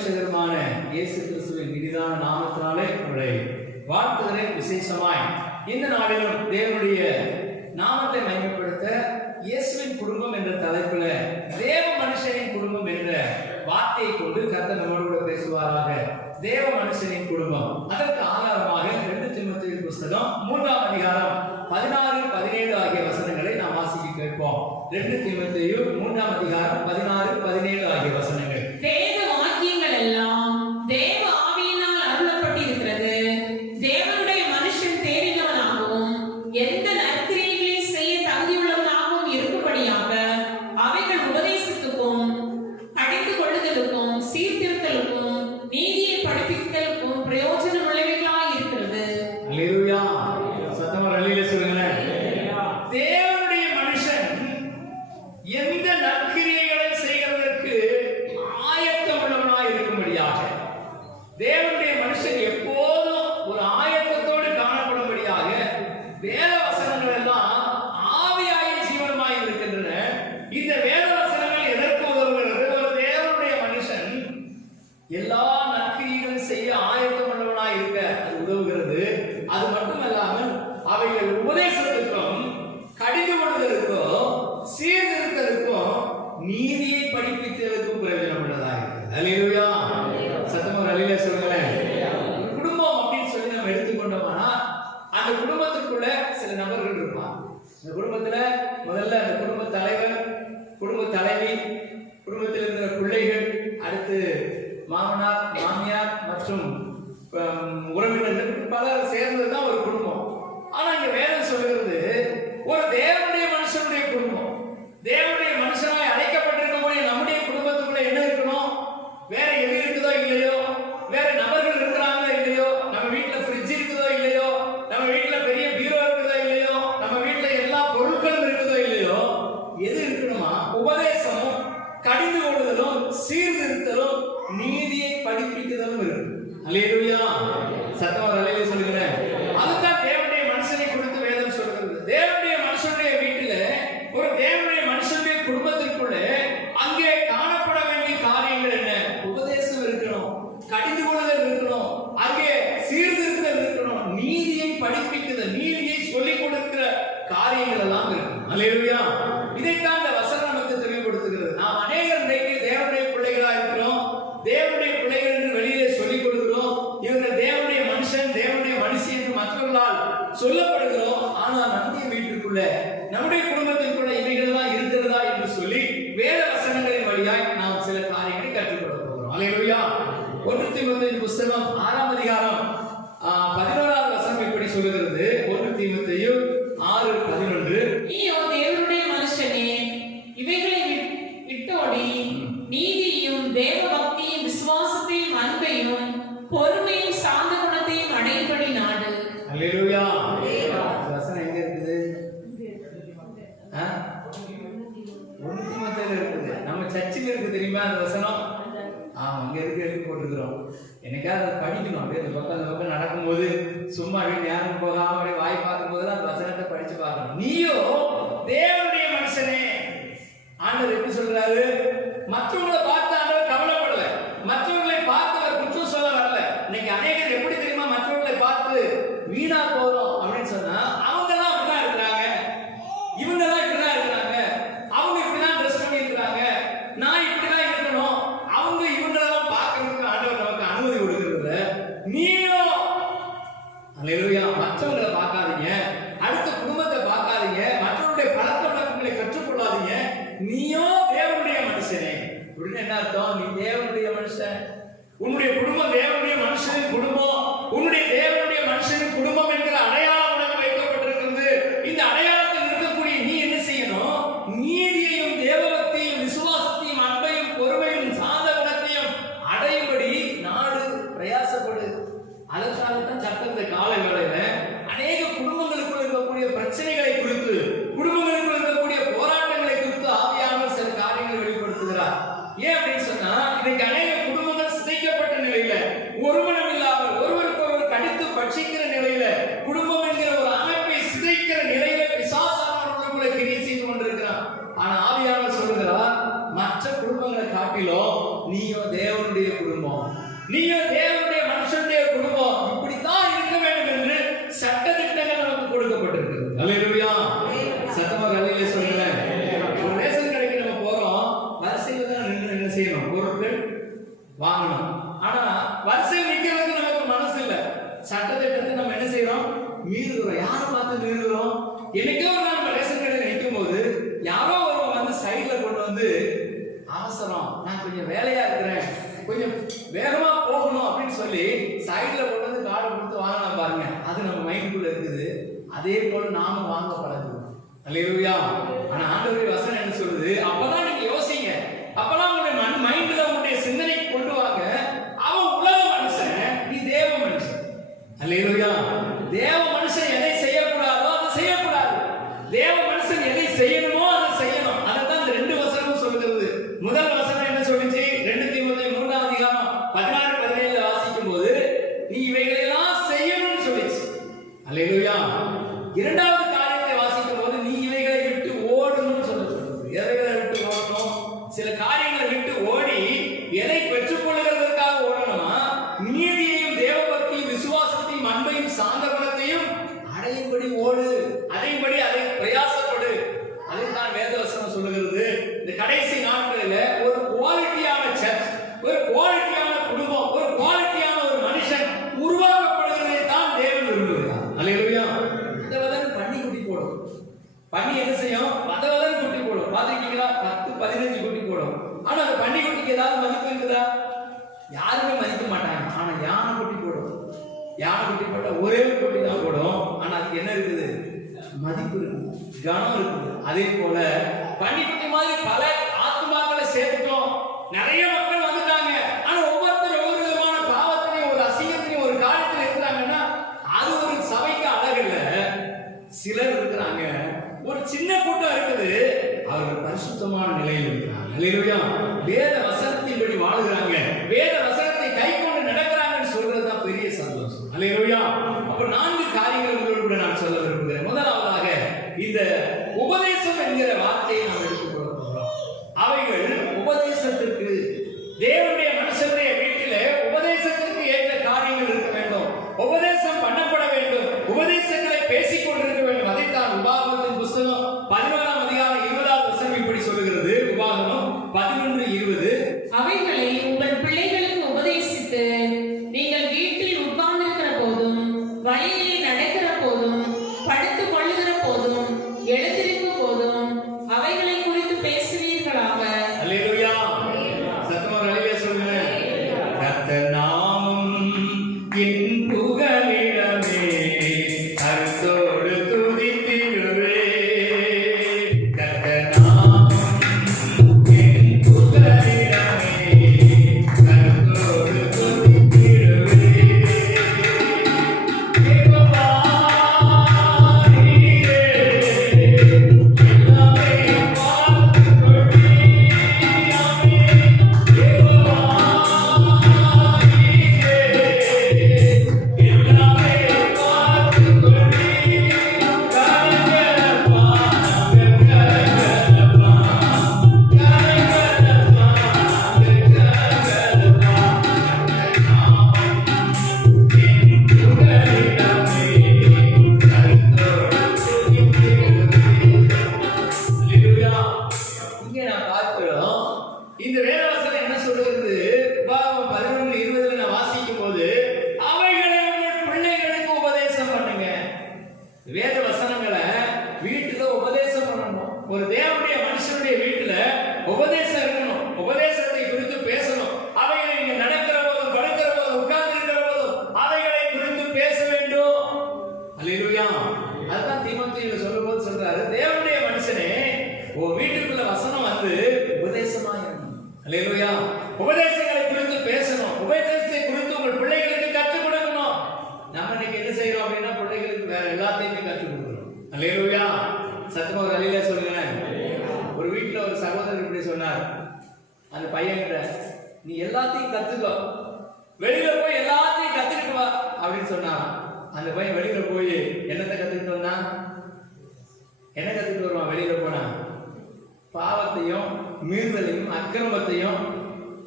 இரட்சகருமான இயேசு கிறிஸ்துவின் இனிதான நாமத்தினாலே உங்களை வாழ்த்துகிறேன். விசேஷமாய் இந்த நாளிலும் தேவனுடைய நாமத்தை மகிமைப்படுத்த இயேசுவின் குடும்பம் என்ற தலைப்புல தேவ மனுஷனின் குடும்பம் என்ற வார்த்தையை கொண்டு கர்த்தர் நம்மோடு கூட பேசுவாராக. தேவ மனுஷனின் குடும்பம், அதற்கு ஆதாரமாக 2 தீமோத்தேயு புஸ்தகம் 3ஆம் அதிகாரம் 16, 17 ஆகிய வசனங்களை நாம் வாசிக்க கேட்போம். 2 தீமோத்தேயு 3ஆம் அதிகாரம் 16, 17 ஆகிய வசனங்கள். வேத வாக்கியங்கள் எல்லாம் தேவ ஆவியினால் அருளப்பட்டிருக்கிறது. தேவனுடைய மனுஷன் தேறினவனாகவும் எந்த நற்கிரியைகளை செய்ய தகுதியுள்ளவனாகவும் இருக்கும்படியாக அவைகள் உபதேசத்துக்கும் கடிந்து கொள்ளுதலுக்கும் சீர்திருத்தலுக்கும் நீதியை படிப்பித்தலுக்கும் பிரயோஜனம் உள்ளவைகளாய் இருக்கிறது. அல்லேலூயா. சத்தமா அல்லேலூயா சொல்லுங்களேன். தேவனுடைய மனுஷன் எந்த நற்கிரியைகளை செய்கிறதற்கு ஆயத்தம் உள்ளவனாய் இருக்கும்படியாக, தேவனுடைய மனுஷன் எப்போதும் ஒரு ஆயத்தத்தோடு காணப்படும்படியாக வேத வசனங்கள் எல்லாம் ஆவியாய் ஜீவனமாய் இருக்கின்றன. இந்த வேத வசனங்கள் எதற்கு உதவுகிறது? ஒரு தேவனுடைய மனுஷன் எல்லா நற்கிரியைகளும் செய்ய ஆயத்தம் உள்ளவனாய் இருக்க அது உதவுகிறது. அது மட்டுமல்லாமல் அவைகள் உபதேசத்துக்கும் கடிந்து கொள்வதற்கும் சீர்திருத்தலுக்கும் நீதியை படிப்பித்தலுக்கும் பிரயோஜனம் உள்ளதா இருக்கிறது. அல்லேலூயா. சத்தமா அல்லேலூயா சொல்லுங்களேன். குடும்பம் அப்படின்னு சொல்லி நம்ம எடுத்துக்கொண்டோம்னா அந்த குடும்பத்துக்குள்ள சில நபர்கள் இருப்பாங்க. இந்த குடும்பத்துல முதல்ல அந்த குடும்ப தலைவர், குடும்ப தலைவி, குடும்பத்தில் இருக்கிற பிள்ளைகள், அடுத்து மாமனார், மாமியார் மற்றும் உறவினர்கள், பலர் சேர்ந்ததுதான் ஒரு குடும்பம். ஆனா இங்க வேதம் சொல்கிறது ஒரு தேவனுடைய மனுஷனுடைய குடும்பம். தேவனுடைய மனுஷனாய் அழைக்கப்பட்டிருக்கக்கூடிய நம்முடைய குடும்பத்துக்குள்ள என்ன இருக்கணும்? வேற எது இருக்குதோ இல்லையோ, வேற நபர்கள் இருக்கிறாங்க இல்லையோ, நம்ம வீட்டுல ஃப்ரிட்ஜ் இருக்குதோ இல்லையோ, நம்ம வீட்டுல பெரிய பீரோ இருக்குதோ இல்லையோ, நம்ம வீட்டுல எல்லா பொருட்களும் இருக்குதோ இல்லையோ, எது இருக்கணுமா? உபதேசமும் கடிந்து கொள்ளுதலும் சீர்திருத்தலும் நீதியை படிப்பிக்குதலும் இருக்கு. அல்லேலூயா. சத்தமா அல்லேலூயா சொல்லுகிறேன். அதுதான் தேவனுடைய மனுஷனை குறித்து வேதம் சொல்கிறது. தேவனுடைய மனுஷனுடைய வீட்டில, ஒரு தேவனுடைய மனுஷனுடைய குடும்பத்திற்குள்ளே அங்கே காணப்பட வேண்டிய காரியங்கள் என்ன? உபதேசம் இருக்கணும், கடிந்து கொள்ளுதல் இருக்கணும், அங்கே சீர்திருத்தல் இருக்கணும், நீதியை படிப்பிக்குதல், நீதியை சொல்லிக் கொடுக்கிற காரியங்கள் எல்லாம் இருக்கணும். அல்லேலூயா. இதைத்தான் இந்த வசனம் நமக்கு தெளிவுபடுத்துகிறது. நாம் அநேகர் இன்றைக்கு தேவனுடைய பிள்ளைகளா இருக்கிறோம், தேவனுடைய பிள்ளைகள் என்று வெளியிலே சொல்லிக் கொடுக்கிறோம். இவர்கள் தேவனுடைய மனுஷன், தேவனுடைய மனுஷி என்று மற்றவர்களால் சொல்லப்படுகிறோம். ஆனால் நம்முடைய வீட்டிற்குள்ள, நம்முடைய குடும்பத்திற்குள்ள இவைகள் எல்லாம் இருக்கிறதா என்று சொல்லி வேத வசனங்களின் வழியாய் நாம் சில காரியங்களை கற்றுக்கொள்ள போகிறோம். அல்லேலூயா. 1 தீமோத்தேயு புஸ்தகம் 6ஆம் அதிகாரம் 11ஆவது வசனம் இப்படி சொல்லுகிறது. 1 தீமோத்தேயு 6:11. நீயோ தேவனுடைய மனுஷனே, இவைகளை விட்டோடி நீதியையும் தேவ பக்தியும் விசுவாசத்தையும் அன்பையும் பொறுமையும் சாந்த குணத்தையும் அடையும்படி நாடு. அல்லேலூயா. வசனம் எங்க இருக்குது? 1 தீமோத்தேயுல இருக்குது. நம்ம சர்ச்சில் இருக்கு தெரியுமா அந்த வசனம்? அங்க இருக்கு, எழுதி போட்டுக்கிறோம். எனக்காவது அதை படிக்கணும். அப்படியே இந்த பக்கம் நடக்கும்போது சும்மா அப்படியே நேரம் போகாம அப்படியே வாய் பார்க்கும் போதெல்லாம் அந்த வசனத்தை படிச்சு பார்க்கணும். நீயோ தேவனுடைய மனுஷனே. ஆண்டவர் எப்படி சொல்றாரு? மற்றவங்களை பார்த்து ஆண்டவர் கவலைப்படல, மற்றவர்களை பார்த்து அவர் குற்றம் சொல்ல வரல. இன்னைக்கு அநேகர் எப்படி தெரியுமா மற்றவர்களை பார்த்து வீணா போறோம் அப்படின்னு சொன்னா, அவங்க எல்லாம் இப்படிதான் இருக்கிறாங்க, இவங்க எல்லாம் இப்படிதான் இருக்கிறாங்க, அவங்க இப்படிதான் ட்ரெஸ் பண்ணி இருக்கிறாங்க, நான் இப்படிதான் இருக்கணும், அவங்க இவங்களெல்லாம் பார்க்கறதுக்கு ஆண்டவர் நமக்கு அனுமதி கொடுக்கறதில்ல. நீயோ அல்லேலூயா மற்றவங்களை பார்க்காதீங்க, அடுத்த குடும்பத்தை பார்க்காதீங்க, மற்றவருடைய பழக்க வழக்கங்களை கற்றுக்கொள்ளாதீங்க. நீயோ தேவனுடைய மனுஷனே. அப்படின்னு என்ன அர்த்தம்? நீ தேவனுடைய மனுஷன், உன்னுடைய குடும்பம் தேவனுடைய மனுஷனின் குடும்பம், உன்னுடைய தேவனுடைய மனுஷனின் குடும்பம் என்கிற அடையாளம் உனக்கு வைக்கப்பட்டிருக்கிறது. இந்த அடையாளத்தில் இருக்கக்கூடிய நீ என்ன செய்யணும்? நீதியையும் தேவபக்தியையும் விசுவாசத்தையும் அன்பையும் பொறுமையும் சாந்த குணத்தையும் அடையும்படி நாடு பிரயாசப்படு. அதற்காகத்தான் சட்டம் இந்த கால வேளையில அநேக குடும்பங்களுக்குள் இருக்கக்கூடிய பிரச்சனைகளை குறித்து, குடும்பங்களுக்குள் இருக்கக்கூடிய போராட்டங்களை குறித்து ஆவியானவர் சில காரியங்களை வெளிப்படுத்துகிறார். ஏன் அப்படின்னு சொன்னா, இன்னைக்கு அநேக குடும்பங்கள் சிதைக்கப்பட்ட நிலையில, ஒருமனம் இல்லாமல் ஒருவருக்கு ஒருவர் கடித்து பட்சிக்கிற நிலையில, சொல்லுவோம், தேவனுடைய குடும்பம், நீங்க தேவனுடைய மனுஷனுடைய குடும்பம் இப்படித்தான் இருக்க வேண்டும் என்று சட்ட திட்டங்கள் நமக்கு கொடுக்கப்பட்டிருக்கு. அல்லேலூயா. சத்தமா அல்லேலூயா சொல்லுங்க. ஒரு ரேஷன் கடைக்கு நம்ம போறோம், வரிசையில தான் நின்று என்ன செய்யணும், பொருட்கள் வாங்கணும். ஆனா வரிசையில் நிக்கிறதுக்கு நமக்கு மனசு இல்ல. சட்ட திட்டத்தை நம்ம என்ன செய்யறோம், மீறுகிறோம். யாரை பார்த்து மீறுகிறோம்? என்னைக்கோ ஒரு நாள் நம்ம ரேஷன் கடையில் நிற்கும் போது யாரோ ஒருவன் வந்து சைட்ல கொண்டு வந்து, அவசரம், நான் கொஞ்சம் வேலையா இருக்கிறேன், கொஞ்சம் வேகமா போகணும் அப்படின்னு சொல்லி சைட்ல கொண்டு வந்து கார்டு கொடுத்து வாங்கலாம் பாருங்க. அது நம்ம மைண்டுக்குள்ள இருக்குது. அதே போல நாம வாங்க பழகுறோம். அல்லேலூயா. ஆனா ஆண்டவருடைய வசனம் என்ன சொல்லுது, அப்பதான் நீங்க யோசிங்க, அப்பதான் உங்களுடைய மைண்ட்ல உங்களுடைய சிந்தனைக்கு கொண்டு வாங்க, அவன் உலக மனுஷன், நீ தேவ மனுஷன். அல்லேலூயா. தேவ மனுஷன் எதை செய்யக்கூடாதோ அதை செய்யக்கூடாது, தேவ மனுஷன் எதை செய்யணுமோ அதை செய்யணும். அதைத்தான் இந்த 2 வசனமும் சொல்லுகிறது. முதல் வசனம் என்ன சொல்லுச்சு, 2 தீமோத்தேயு 3ஆம் அதிகாரம் 16-17 வாசிக்கும் போது நீ இவைகளெல்லாம் செய்யணும்னு சொல்லிச்சு. அல்லேலூயா. இரண்டாவது காரியத்தை வாசிக்கும் போது நீ இவைகளை விட்டு ஓடணும்னு சொல்லுது. எவைகளை விட்டு ஓடணும்? சில காரியங்களை விட்டு ஓடி எதை பெற்றுக்கொள்கிறதற்காக ஓடணுமா, நீதியையும் தேவபக்தியும் விசுவாசத்தையும் அன்பையும் சாந்த குணத்தையும் அடையும்படி ஓடு, அடையும்படி அதை பிரயாசப்படு. அதைத்தான் வேதவசனம் சொல்லுகிறது. இந்த கடைசி நாட்களில் ஒரு குவாலிட்டியான சர்ச், ஒரு குவாலிட்டியான குடும்பம், ஒரு குவாலிட்டியான ஒரு மனுஷன் உருவாக்கப்படுகிறதை தான் தேவன் விரும்புகிறார். அல்லேலூயா. வதவதன் பண்ணி குட்டி போடும். பண்ணி என்ன செய்யும், வதவதன் குட்டி போடும். பார்த்துருக்கீங்களா? 10-15 குட்டி போடும். ஆனா அந்த பண்ணி குட்டிக்கு ஏதாவது மதிப்பு இருக்குதா? யாருமே மதிக்க மாட்டாங்க. ஆனா யானை குட்டி போடும். யானை குட்டி போட்டா ஒரே ஒரு குட்டி தான் போடும். ஆனா அதுக்கு என்ன இருக்குது, மதிப்பு இருக்குது, கனம் இருக்குது. அதே போல பன்னிக்குட்டி மாதிரி பல ஆத்மாக்களை சேர்த்துட்டோம். நிறைய மக்கள் வந்துட்டாங்க. ஆனா ஒவ்வொருத்தரும் ஒவ்வொரு விதமான பாவத்திலையும் ஒரு அசிங்கத்திலையும் ஒரு காரியத்தில் இருக்கிறாங்கன்னா அது ஒரு சபைக்கு அழகு இல்ல. சிலர் இருக்கிறாங்க, ஒரு சின்ன கூட்டம் இருக்குது, அவர்கள் பரிசுத்தமான நிலையில் இருக்கிறாங்க. அல்லேலூயா. வேத வசனத்தின்படி வாழுகிறாங்க, வேத வசனத்தை கைக்கொண்டு நடக்கிறாங்கன்னு சொல்றதுதான் பெரிய சந்தோஷம். அல்லேலூயா. அப்ப 4 காரியங்கள் உங்களோடு கூட நான் சொல்ல விரும்புகிறேன். முதலாவதாக இந்த உபதேசம் என்கிற வார்த்தையை நாம் எடுத்துக்கொள்ள போகிறோம். அவைகள் உபதேசத்திற்கு, தேவனுடைய மனுஷனுடைய வீட்டிலே உபதேசத்திற்கு ஏற்ற காரியங்கள் இருக்க வேண்டும், உபதேசம் பண்ணப்பட வேண்டும், உபதேசங்களை பேசிக் கொண்டிருக்க வேண்டும். அதைத்தான் உபாகமத்தின் புஸ்தகம் 11ஆம் அதிகாரம் 20ஆவது வசனம் இப்படி சொல்லுகிறது. உபாகமம் 11:20, அவைகளை உங்கள் பிள்ளைகளுக்கு உபதேசித்து நீங்கள் வீட்டில் உட்கார்ந்திருக்கிற போதும், வழியிலே நடக்கிற போதும், படுத்துக் கொள்ளுகிற போதும், எழுந்திருக்கும் போதும் அவைகளை குறித்து பேசுவீர்களாக. அல்லேலூயா. சத்தமா அல்லேலூயா சொல்லுங்க. கர்த்தர் நாமம் என் புகலிடமே, கர்த்தரோடு துதித்திடுவே. கர்த்தர் நாமம் என் புகலிடமே, கர்த்தரோடு துதித்திடுவே. தேவா நீரே எல்லாமே பார்த்துக் கொள்வீராமே. தேவா இங்கே நான் பார்க்கிறோம். இந்த வேதவசனம் என்ன சொல்லுகிறது? உபாகமம் 11:20 நான் வாசிக்கும் போது அவைகளை உங்கள் பிள்ளைகளுக்கு உபதேசம் பண்ணுங்க. வேத வசனங்களை வீட்டுல உபதேசம் பண்ணணும். ஒரு தேவனுடைய மனுஷனுடைய வீட்டுல உபதேசம் இருக்கணும். உபதேசத்தை குறித்து பேசணும். அவைகளை நீங்க நடக்கிற போதும், படுக்கிற போதும், உட்கார்ந்து இருக்கிற போதும் அவைகளை குறித்து பேச வேண்டும். அல்லேலூயா. அதுதான் தீமோத்தேயுல சொல்லும்போது சொல்றாரு, தேவனுடைய மனுஷனே உன் வீட்டுக்குள்ள வசனம் வந்து உபதேசமா இருக்கணும். அல்லேலூயா. உபதேசங்களை குறித்து பேசணும். உபதேசத்தை குறித்து உங்கள் பிள்ளைகளுக்கு கற்றுக் கொடுக்கணும். நம்ம இன்னைக்கு என்ன செய்யறோம் அப்படின்னா பிள்ளைகளுக்கு வேற எல்லாத்தையுமே கற்றுக் கொடுக்கணும். அல்லேலூயா. சத்தமா ஒரு அல்லேலூயா சொல்லுங்க. ஒரு வீட்டுல ஒரு சகோதரர் இப்படி சொன்னார், அந்த பையன்கிட்ட, நீ எல்லாத்தையும் கத்துக்கோ, வெளியில போய் எல்லாத்தையும் கத்துக்கிட்டு வா அப்படின்னு சொன்னான். அந்த பையன் வெளியில போய் என்னத்தை கத்துக்கிட்டு வந்தான்? என்ன கத்துக்கிட்டு வருவான் வெளியில போனா? பாவத்தையும் மீறுதலையும் அக்கிரமத்தையும்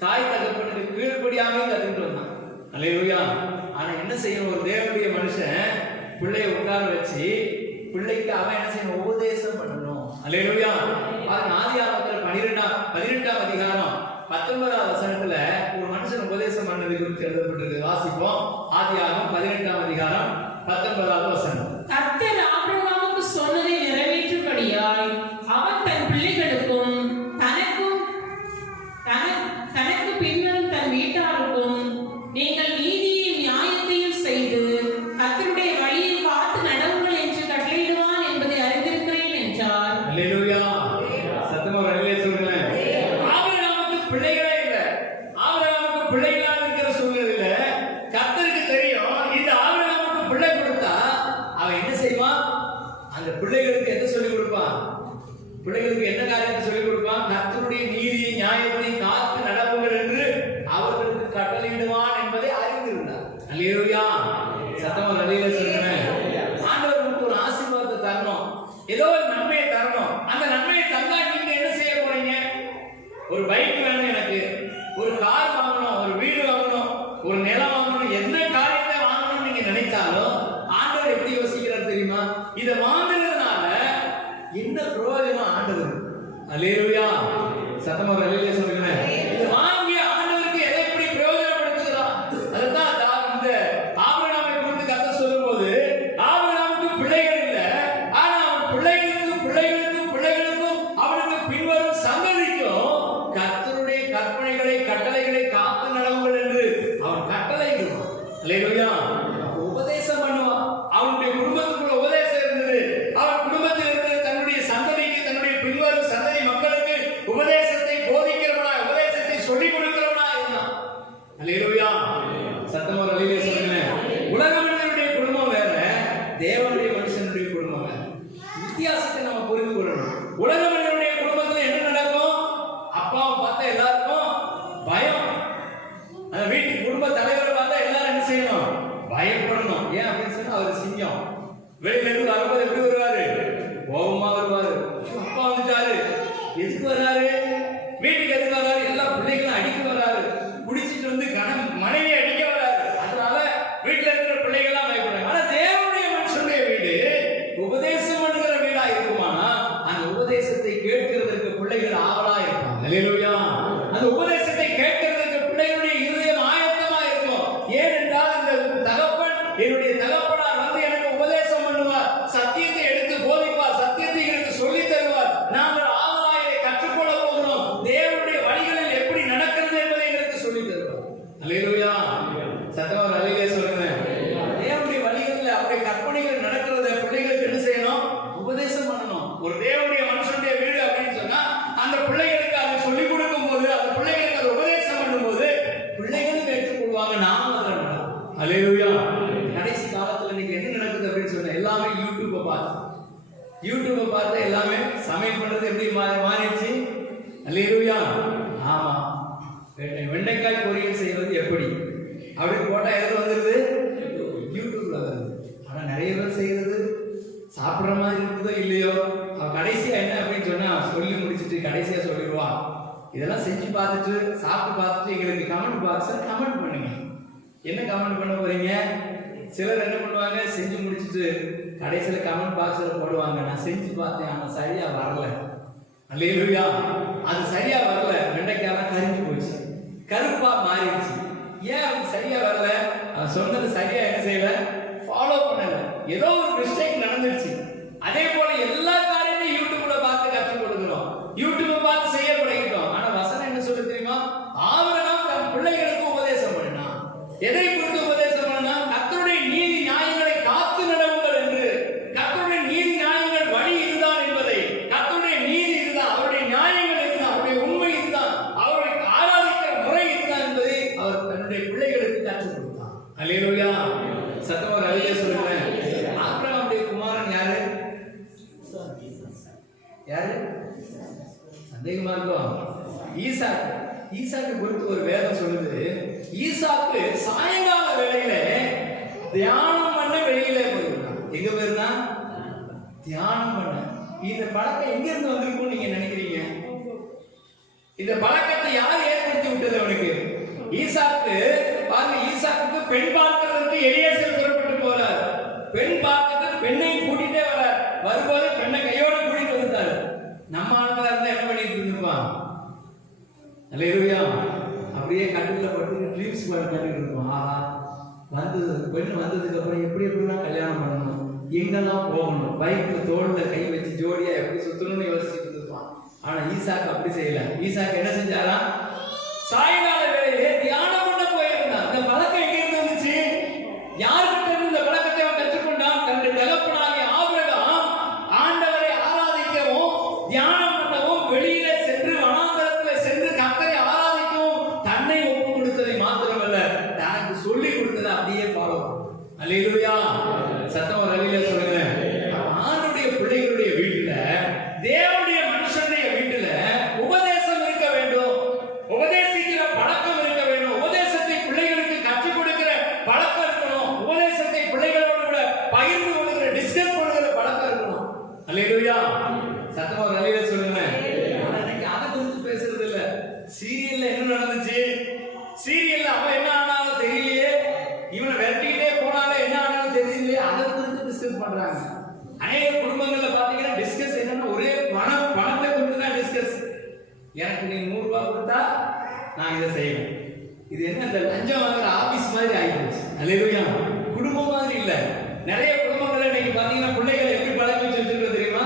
தாய் தகப்பனுக்கு கீழ்ப்படியாமே கத்துக்கிட்டு வந்தான். அல்லேலூயா. ஆனா என்ன செய்யணும், ஒரு தேவனுடைய மனுஷன் பிள்ளையை உட்கார வச்சு பிள்ளைக்கு அவன் என்ன செய்யணும், உபதேசம் பண்ணணும். அல்லேலூயா. ஆதியாகமத்துல 12ஆம் அதிகாரம் 19ஆம் வசனத்துல ஒரு மனுஷன் உபதேசம் பண்ணது குறித்து எழுதப்பட்டிருக்கு. வாசிப்போம். ஆதியாகமம் 18ஆம் அதிகாரம் 19ஆவது வசனம். கர்த்தர் ஆபிரகாமுக்கு சொன்னதை நிறைவேற்றும்படியாய் அவன் தன் பிள்ளைகளுக்கும் தனக்கு பின்வரும் தன் வீட்டாருக்கும் நீங்கள் நீதியையும் நியாயத்தையும் செய்து கர்த்தருடைய வழியை காத்து நடவுங்கள் என்று கட்டளையிடுவான் என்பதை அறிந்திருக்கிறேன் என்றார். அல்லேலூயா. சத்தமா ஒரு அல்லேலூயா சொல்லுங்க. ஆபிரகாமுக்கு பிள்ளைகளே இல்ல. ஆபிரகாமுக்கு பிள்ளைகளா இருக்கிற சூழ்நிலையில கர்த்தருக்கு தெரியும், இந்த ஆபிரகாமுக்கு பிள்ளை கொடுத்தா அவன் என்ன செய்வான், அந்த பிள்ளைகளுக்கு எதை சொல்லிக் கொடுப்பான், பிள்ளைகளுக்கு என்ன காரியத்தை சொல்லிக் கொடுப்பான், கர்த்தருடைய நீதி நியாயத்தை காத்து நடவுங்கள் என்று அவர்களுக்கு கட்டளையிடுவான் என்பதை அறிந்திருந்தார். அல்லேலூயா. சத்தமா அல்லேலூயா சொல்லுங்க. ஆண்டவர் நமக்கு ஒரு ஆசீர்வாதத்தை தரணும், ஏதோ ஒரு நன்மையை தரணும். அந்த நன்மையை தந்தா நீங்க என்ன செய்ய போறீங்க, ஒரு பைக் வேணும், எனக்கு ஒரு கார் வாங்கணும், ஒரு வீடு வாங்கணும், ஒரு நிலம் வாங்கணும், என்ன காரியத்தை வாங்கணும்னு நீங்க நினைத்தாலும் ஆண்டவர் எப்படி யோசிக்கிறார் தெரியுமா, இதை வாங்குறதுனால என்ன பிரயோஜனம் ஆண்டவர். அல்லேலூயா. சத்தமா அல்லேலூயா சொல்லுங்க. இதை வாங்கி ஆண்டவருக்கு எதை எப்படி பிரயோஜனப்படுத்துகிறார். அதுதான் இந்த ஆபிரகாமை குறித்து கர்த்தர் சொல்லும்போது, ஆபிரகாமுக்கு பிள்ளைகள் இல்லை, ஆனா அவன் பிள்ளைகளுக்கும் பிள்ளைகளுக்கும் பிள்ளைகளுக்கும் அவனுக்கு பின்வரும் சந்ததிக்கும் கர்த்தருடைய கற்பனைகளை கட்டளைகளை காத்து நடவுங்கள் என்று அவன் கட்டளையிடுவான். அல்லேலூயா. உபதேசம் பண்ணுவான். அவனுடைய குடும்பத்துக்குள்ள உபதேசம் இருந்தது. அவன் குடும்பத்தில் இருக்கிற தன்னுடைய சந்ததிக்கு, தன்னுடைய பின்வரும் சந்ததி மக்களுக்கு உபதேசத்தை போதிக்கிறவனா, உபதேசத்தை சொல்லிக் கொடுக்கிறவனா இருந்தான். அல்லேலூயா. சத்தமா அல்லேலூயா சொல்லுங்க. உலக மனிதனுடைய குடும்பம் வேற, தேவனுடைய மனுஷனுடைய குடும்பம் வேற. வித்தியாசத்தை நம்ம புரிந்து கொள்ளணும். உலக மனிதனுடைய குடும்பத்துல என்ன நடக்கும், அப்பாவை பார்த்தா எல்லாருக்கும் பயம். அந்த வீட்டுக்கு குடும்ப தலைவரை பார்த்தா எல்லாரும் என்ன செய்யணும், பயப்படணும். ஏன் அப்படின்னு சொன்னா அவர் சிங்கம். வெளியில இருந்து வரும்போது எப்படி வருவாரு, கோபமா வருவாரு. அப்பா வந்துட்டாரு, எதுக்கு வராரு, வீட்டுக்கு எதுக்கு வராரு, எல்லா பிள்ளைகளும் அடிக்க வராரு, குடிச்சிட்டு வந்து மனைவி அடிக்க வராரு. அதனால வீட்டுல இருக்கிற பிள்ளைகள்லாம் பயப்படுறாங்க. ஆனா தேவனுடைய மனுஷனுடைய வீடு உபதேசம் பண்ணுகிற வீடா இருக்குமானா அந்த உபதேசத்தை கேட்கிறதுக்கு பிள்ளைகள் ஆவலா இருப்பாங்க. அல்லேலூயா. அந்த உபதேசத்தை கேட்கிறதுக்கு பிள்ளைகளுடைய இருதயம் ஆயத்தமா இருக்கும். ஏனென்றால் இந்த தகப்பன், என்னுடைய தகப்பனார் வந்து எனக்கு உபதேசம் பண்ணுவார், சத்தியத்தை எடுத்து போதிப்பார், சத்தியத்தை எனக்கு சொல்லித் தருவார். நாங்கள் ஆவலாயை கற்றுக்கொள்ள போகிறோம். தேவனுடைய வழிகளில் எப்படி நடக்கிறது என்பதை எங்களுக்கு சொல்லித் தருவார். அல்லேலூயா. சத்தமா அல்லேலூயா சொல்லுங்க. தேவனுடைய வழிகளில் அவருடைய கற்பனைகள் நடக்கிறத பிள்ளைகளுக்கு என்ன செய்யணும், உபதேசம் பண்ணணும். ஒரு தேவனுடைய மனுஷனுடைய வீடு அப்படின்னு சொன்னா அந்த பிள்ளைகளுக்கு அதை சொல்லிக் கொடுக்கும் போது, அந்த பிள்ளைகளுக்கு அதை உபதேசம் பண்ணும்போது பிள்ளைகளும் ஏற்றுக்கொள்வாங்க. நாமும் அதில் நடக்கும். அல்லேலூயா. கடைசி காலத்துல இன்னைக்கு என்ன நடக்குது அப்படின்னு சொன்னா, எல்லாமே யூடியூப்பை பார்த்து எல்லாமே சமையல் பண்றது எப்படி மாறிடுச்சு. அல்லேலூயா. ஆமா, வெண்டைக்காய் பொரியல் செய்வது எப்படி அப்படின்னு போட்டா எது வந்துருது, யூடியூப்ல வருது. ஆனா நிறைய பேர் செய்யறது சாப்பிடுற மாதிரி இருக்குதோ இல்லையோ, அவன் கடைசியா என்ன அப்படின்னு சொன்னா சொல்லி முடிச்சுட்டு கடைசியா சொல்லிடுவான், இதெல்லாம் செஞ்சு பார்த்துட்டு சாப்பிட்டு பார்த்துட்டு எங்களுக்கு கமெண்ட் பாக்ஸ்ல கமெண்ட் பண்ணுங்க. என்ன கமெண்ட் பண்ண போறீங்க? சிலர் என்ன பண்ணுவாங்க, செஞ்சு முடிச்சுட்டு கடைசியில கமெண்ட் பாக்ஸ்ல போடுவாங்க, நான் செஞ்சு பார்த்தேன் ஆனா சரியா வரல. அல்லேலூயா. அது சரியா வரல, வெண்டைக்காய் கரிஞ்சு போச்சு, கருப்பா மாறிடுச்சு. ஏன் அது சரியா வரல, அவன் சொன்னது சரியா என்ன செய்யல, ஃபாலோ பண்ணல, ஏதோ ஒரு மிஸ்டேக் நடந்துருச்சு. அதே போல எல்லா காரியத்தையும் யூடியூப்ல பார்த்து கற்றுக் கொடுக்கிறோம், யூடியூப்ல பார்த்து செய்ய பழகிட்டோம். ஆனா வசனம் என்ன சொல்லு தெரியுமா, ஆபிரகாம் தன் பிள்ளைகளுக்கு உபதேசம் பண்ணினான். எதை குறித்து உபதேசம் பண்ணினா, கர்த்தருடைய நீதி நியாயங்களை காத்து நடவுங்கள் என்று. கர்த்தருடைய நீதி நியாயங்கள் வழி இதுதான் என்பதை, கர்த்தருடைய நீதி இதுதான், அவருடைய நியாயங்கள் இதுதான், அவருடைய உண்மை இதுதான், அவருடைய ஆராதிக்கிற முறை இதுதான் என்பதை அவர் தன்னுடைய பிள்ளைகளுக்கு கற்றுக் கொடுத்தார். அல்லேலூயா. சத்தமா அல்லேலூயா சொல்லுங்க. ஆபிரகாமுடைய குமாரன் யாரு? யாரு? சந்தேகமா இருக்கும். ஈசாக்கு. ஈசாக்கு குறித்து ஒரு வேதம் சொல்லுது, ஈசாக்கு சாயங்கால வேளையில தியானம் பண்ண வெளியில போயிருந்தான். எங்க போயிருந்தா? தியானம் பண்ண. இந்த பழக்கம் எங்க இருந்து வந்திருக்கும் நீங்க நினைக்கிறீங்க? இந்த பழக்கத்தை யார் ஏற்படுத்தி விட்டது அவனுக்கு? ஈசாக்கு பாருங்க, ஈசாக்கு பெண் பார்க்கிறதுக்கு எலியேசர் புறப்பட்டு போறார். பெண் பார்க்கிறதுக்கு பெண்ணை கூட்டிட்டே வரார். வரும்போது பெண்ணை கையோட கூட்டிட்டு வந்துட்டாரு. நம்ம ஆளுங்களா இருந்தா என்ன பண்ணிட்டு இருந்திருப்பான்? அல்லேலூயா. அப்படியே கட்டில படுத்து ட்ரீம்ஸ் பண்ணிட்டு இருப்போம். ஆஹா, வந்தது பெண் வந்ததுக்கு அப்புறம் எப்படி எப்படிலாம் கல்யாணம் பண்ணணும், எங்கெல்லாம் போகணும், பைக்ல தோல்ல கை வச்சு ஜோடியா எப்படி சுத்தணும்னு யோசிச்சுட்டு இருப்பான். ஆனா ஈசாக்கு அப்படி செய்யல. ஈசாக்கு என்ன செஞ்சாரா? சாயங்கால வேளையிலே தியானம் பண்ண போயிருந்தான். இந்த பழக்கம் எங்க இருந்து வந்துச்சு? யார்கிட்ட இருந்து இந்த பழக்கத்தை அவன் கற்றுக்கொண்டான்? தன்னுடைய தகப்பனாகிய ஆபிரகாம் ஆண்டவரை ஆராதிக்கவும் தியானம் பண்ணவும் வெளியில சென்று வனாந்தரத்துல சென்று கர்த்தரை ஆராதிக்கவும் தன்னை ஒப்பு கொடுத்ததை மாத்திரமல்ல, தனக்கு சொல்லி கொடுத்ததை அப்படியே ஃபாலோ. அல்லேலூயா. சத்தம் ரவியில சொல்லுங்க. ஆண்டுடைய பிள்ளைகளுடைய வீட்டுல, தேவனுடைய மனுஷனுடைய வீட்டுல உபதேசம் இருக்க வேண்டும், உபதேசிக்கிற பழக்கம் இருக்க வேண்டும், உபதேசத்தை பிள்ளைகளுக்கு கற்றுக் கொடுக்கிற பழக்கம் இருக்கணும், உபதேசத்தை பிள்ளைகளோடு கூட பகிர்ந்து கொள்கிற டிஸ்கஸ் பண்ணுகிற பழக்கம் இருக்கணும். அல்லேலூயா. சத்தமா ரவியில சொல்லுங்க. இன்னைக்கு அதை குறித்து பேசுறது இல்ல. சீரியல்ல என்ன நடந்துச்சு? சீரியல்ல அவன் என்ன ஆனாலும் தெரியலையே, இவனை விரட்டிக்கிட்டே போனாலே என்ன ஆனாலும் தெரியலையே, அதை குறித்து டிஸ்கஸ் பண்றாங்க. அநேக குடும்பங்கள்ல பாத்தீங்கன்னா டிஸ்கஸ் என்னன்னா ஒரே பணத்தை குறித்து தான் டிஸ்கஸ். எனக்கு நீ 100 ரூபாய் கொடுத்தா நான் இதை செய்வேன். இது என்ன, இந்த லஞ்சம் வாங்குற ஆபீஸ் மாதிரி ஆயிடுச்சு. அல்லேலூயா. குடும்பம் மாதிரி இல்ல. நிறைய குடும்பங்கள்ல இன்னைக்கு பாத்தீங்கன்னா பிள்ளைகளை எப்படி பழக்கி வச்சிருக்கிறது தெரியுமா?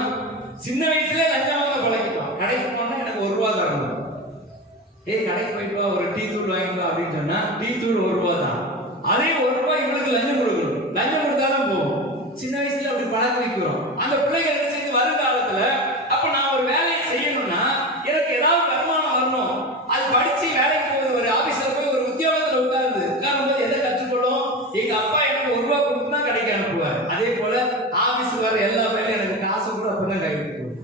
சின்ன வயசுல லஞ்சம் வாங்க பழக்கிட்டோம். கடைக்கு போனா எனக்கு 1 ரூபாய் தரணும். கடைக்கு போயிட்டு வா, ஒரு டீ தூள் வாங்கிட்டு வா அப்படின்னு சொன்னா டீ தூள் 1 ரூபாய் தான். அதே 1 ரூபாய் இவங்களுக்கு லஞ்சம் கொடுக்கணும். லஞ்சம் கொடுத்தாலும் போகும். சின்ன வயசுல அப்படி பழக்க வைக்கிறோம். அந்த பிள்ளைகள் என்ன செய்து வருங்காலத்துல அப்ப நான் ஒரு வேலையை செய்யணும்னா எனக்கு ஏதாவது வருமானம் வரணும். அது படிச்சு வேலைக்கு போகுது, ஒரு ஆபீஸ்ல போய் ஒரு உத்தியோகத்துல உட்காரும்போது எதை கற்றுக்கொள்ளும்? எங்க அப்பா எனக்கு 1 ரூபாய் கொடுத்து தான் கடைக்கு அனுப்புவார். அதே போல ஆபீஸ் வர எல்லா வேலையும் எனக்கு காசு கூட அப்பதான் கைக்கு போகும்.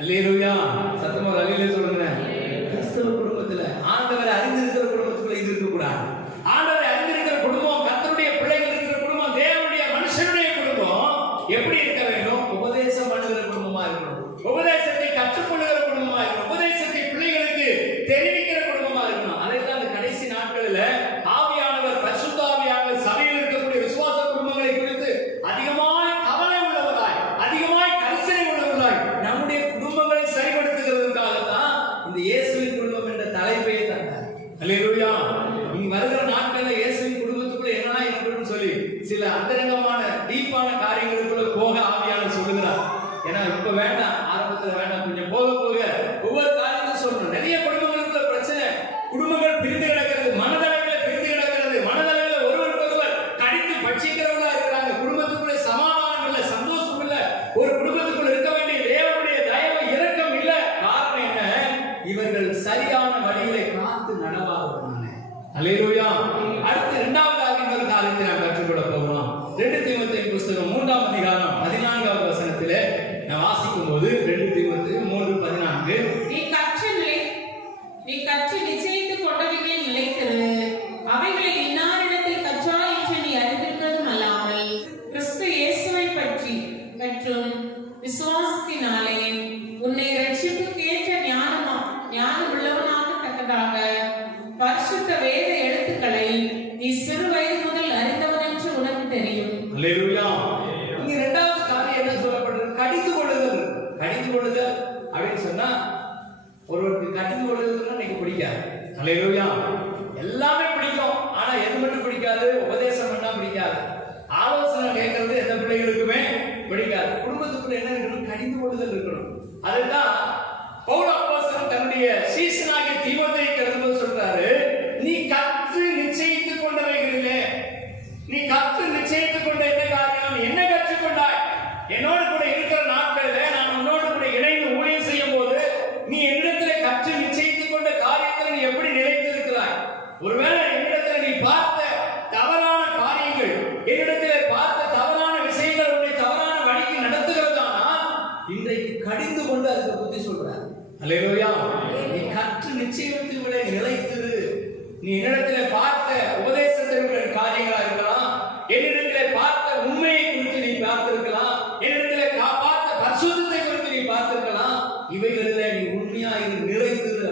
அல்லேலூயா. சத்தமா ரவியில சொல்லுங்க. கிறிஸ்தவ குடும்பத்துல ஆண்டவரை அறிந்திருக்கிற குடும்பத்துக்குள்ள இது இருக்க கூடாது. ஆண்டவரை அறிந்திருக்கிற குடும்பம், கர்த்தருடைய பிள்ளைகள் இருக்கிற குடும்பம், தேவனுடைய மனுஷனுடைய குடும்பம் எப்படி இருக்க வேண்டும்? உபதேசம் பண்ணுகிற குடும்பமா இருக்கணும். உபதேசத்தை கற்றுக்கொள்கிற குடும்பமா இருக்கணும். உபதேசத்தை பிள்ளைகளுக்கு தெரிவிக்கிற குடும்பமா இருக்கணும். அதைத்தான் அந்த கடைசி நாட்களில் ஆவியானவர், பரிசுத்த ஆவியானவர் சபையில் இருக்கக்கூடிய விசுவாச குடும்பங்களை குறித்து அதிகமாய் கவலை உள்ளவராய், அதிகமாய் கரிசனை உள்ளவராய் நம்முடைய குடும்பங்களை சரிபடுத்துகிறதுக்காகத்தான் இந்த இயேசுவின் குடும்பம் என்ற தலைப்பை தந்தார். அல்லேலூயா. நீ வருகிற நாட்களில் இயேசுவின் குடும்பத்துக்குள்ள என்னன்னா இருக்கணும்னு சொல்லி சில அந்தரங்கமான டீப்பான காரியங்களுக்குள்ள போக ஆவியானவர் சொல்லுகிறார். ஏன்னா இப்ப வேண்டாம், ஆரம்பத்துல வேண்டாம், கொஞ்சம் போக போக ஒவ்வொரு காரியத்தையும் சொல்லணும். நிறைய குடும்பங்களுக்குள்ள பிரச்சனை, குடும்பங்கள் பிரிந்து கிடக்கிறது, மனதளவில் பிரிந்து கிடக்கிறது, மனதளவில் ஒருவருக்கு ஒருவர் கடித்து பட்சிக்கிறவங்களா இருக்கிறாங்க. குடும்பத்துக்குள்ள சமாதானம் இல்லை, சந்தோஷம் இல்லை. ஒரு குடும்பத்துக்குள்ள இருக்க வேண்டிய தேவனுடைய தயவு இரக்கம் இல்லை. காரணம் என்ன? இவர்கள் சரியான வழிகளை காத்து நடவாதனால. அல்லேலூயா. அடுத்து இரண்டாவதாக இன்னொரு காரியத்தை நாம் கற்றுக்கொள்ள போகிறோம். 2 தீமோத்தேயு புத்தகம் 3ஆம் அதிகாரம் 14வது வசனத்திலே நாம் வாசிக்கும் போது 2 தீமோத்தேயு 3:14 நீ கற்று நிச்சயித்துக் கொண்டவைகளில் நிலைத்திரு, அவைகளை இன்னாரிடத்தில் கற்றாய் என்று நீ அறிந்திருக்கிறதும் அல்லாமல் கிறிஸ்து இயேசுவை பற்றி மற்றும் விசுவாசத்தினாலே உன்னை ரட்சிப்புக்கு ஏற்ற ஞானம் உள்ளவனாகத்தக்கதாக பரிசுத்த வேத எழுத்துக்களை நீ சிறு வயது முதல் அறிந்தவன் என்று உனக்கு தெரியும். அல்லேலூயா. இங்க இரண்டாவது காரியம் என்ன சொல்லப்படுது? கடிந்து கொள்ளுதல். கடிந்து கொள்ளுதல் அப்படின்னு சொன்னா ஒருவருக்கு கடிந்து கொள்ளுதல்னா எனக்கு பிடிக்காது. அல்லேலூயா. எல்லாமே பிடிக்கும், ஆனா எது மட்டும் பிடிக்காது? உபதேசம் பண்ணா பிடிக்காது. ஆலோசனை கேட்கறது எந்த பிள்ளைகளுக்குமே பிடிக்காது. குடும்பத்துக்குள்ள என்ன இருக்கணும்? கடிந்து கொள்ளுதல் இருக்கணும். அதுதான் பவுல் அப்போஸ்தலன் தன்னுடைய சீசனாகிய தீமோத்தேயுக்கு எழுதும்போது சொல்றாரு, நீ கற்று நிச்சயித்துக் கொண்டவைகளிலே, நீ கற்று நிச்சயித்துக் கொண்ட என்ன காரியம்? என்ன கற்றுக்கொண்டாய்? என்னோடு கூட இருக்கிற நாட்களில் நான் உன்னோடு கூட இணைந்து ஊழியம் செய்யும் போது நீ என்னிடத்திலே கற்று நிச்சயித்துக் கொண்ட காரியத்தில் நீ எப்படி நிலைத்திருக்கிறாய்? ஒருவேளை என்னிடத்தில் நீ பார்த்த தவறான காரியங்கள், என்னிடத்திலே பார்த்த தவறான விஷயங்கள் உன்னை தவறான வழிக்கு நடத்துகிறதானா இன்றைக்கு கடிந்து கொண்டு அதுக்கு புத்தி சொல்றார். அல்லேலூயா. நீ கற்று நிச்சயத்திலே நிலைத்திரு. நீ என்னிடத்திலே பார்த்த உபதேசத்திற்குரிய காரியங்களா இருக்கலாம், என்னிடத்திலே பார்த்த உண்மையை குறித்து நீ பார்த்திருக்கலாம், என்னிடத்திலே பார்த்த பரிசுத்தத்தை குறித்து நீ பார்த்திருக்கலாம். இவைகளிலே நீ உண்மையா நிலைத்திரு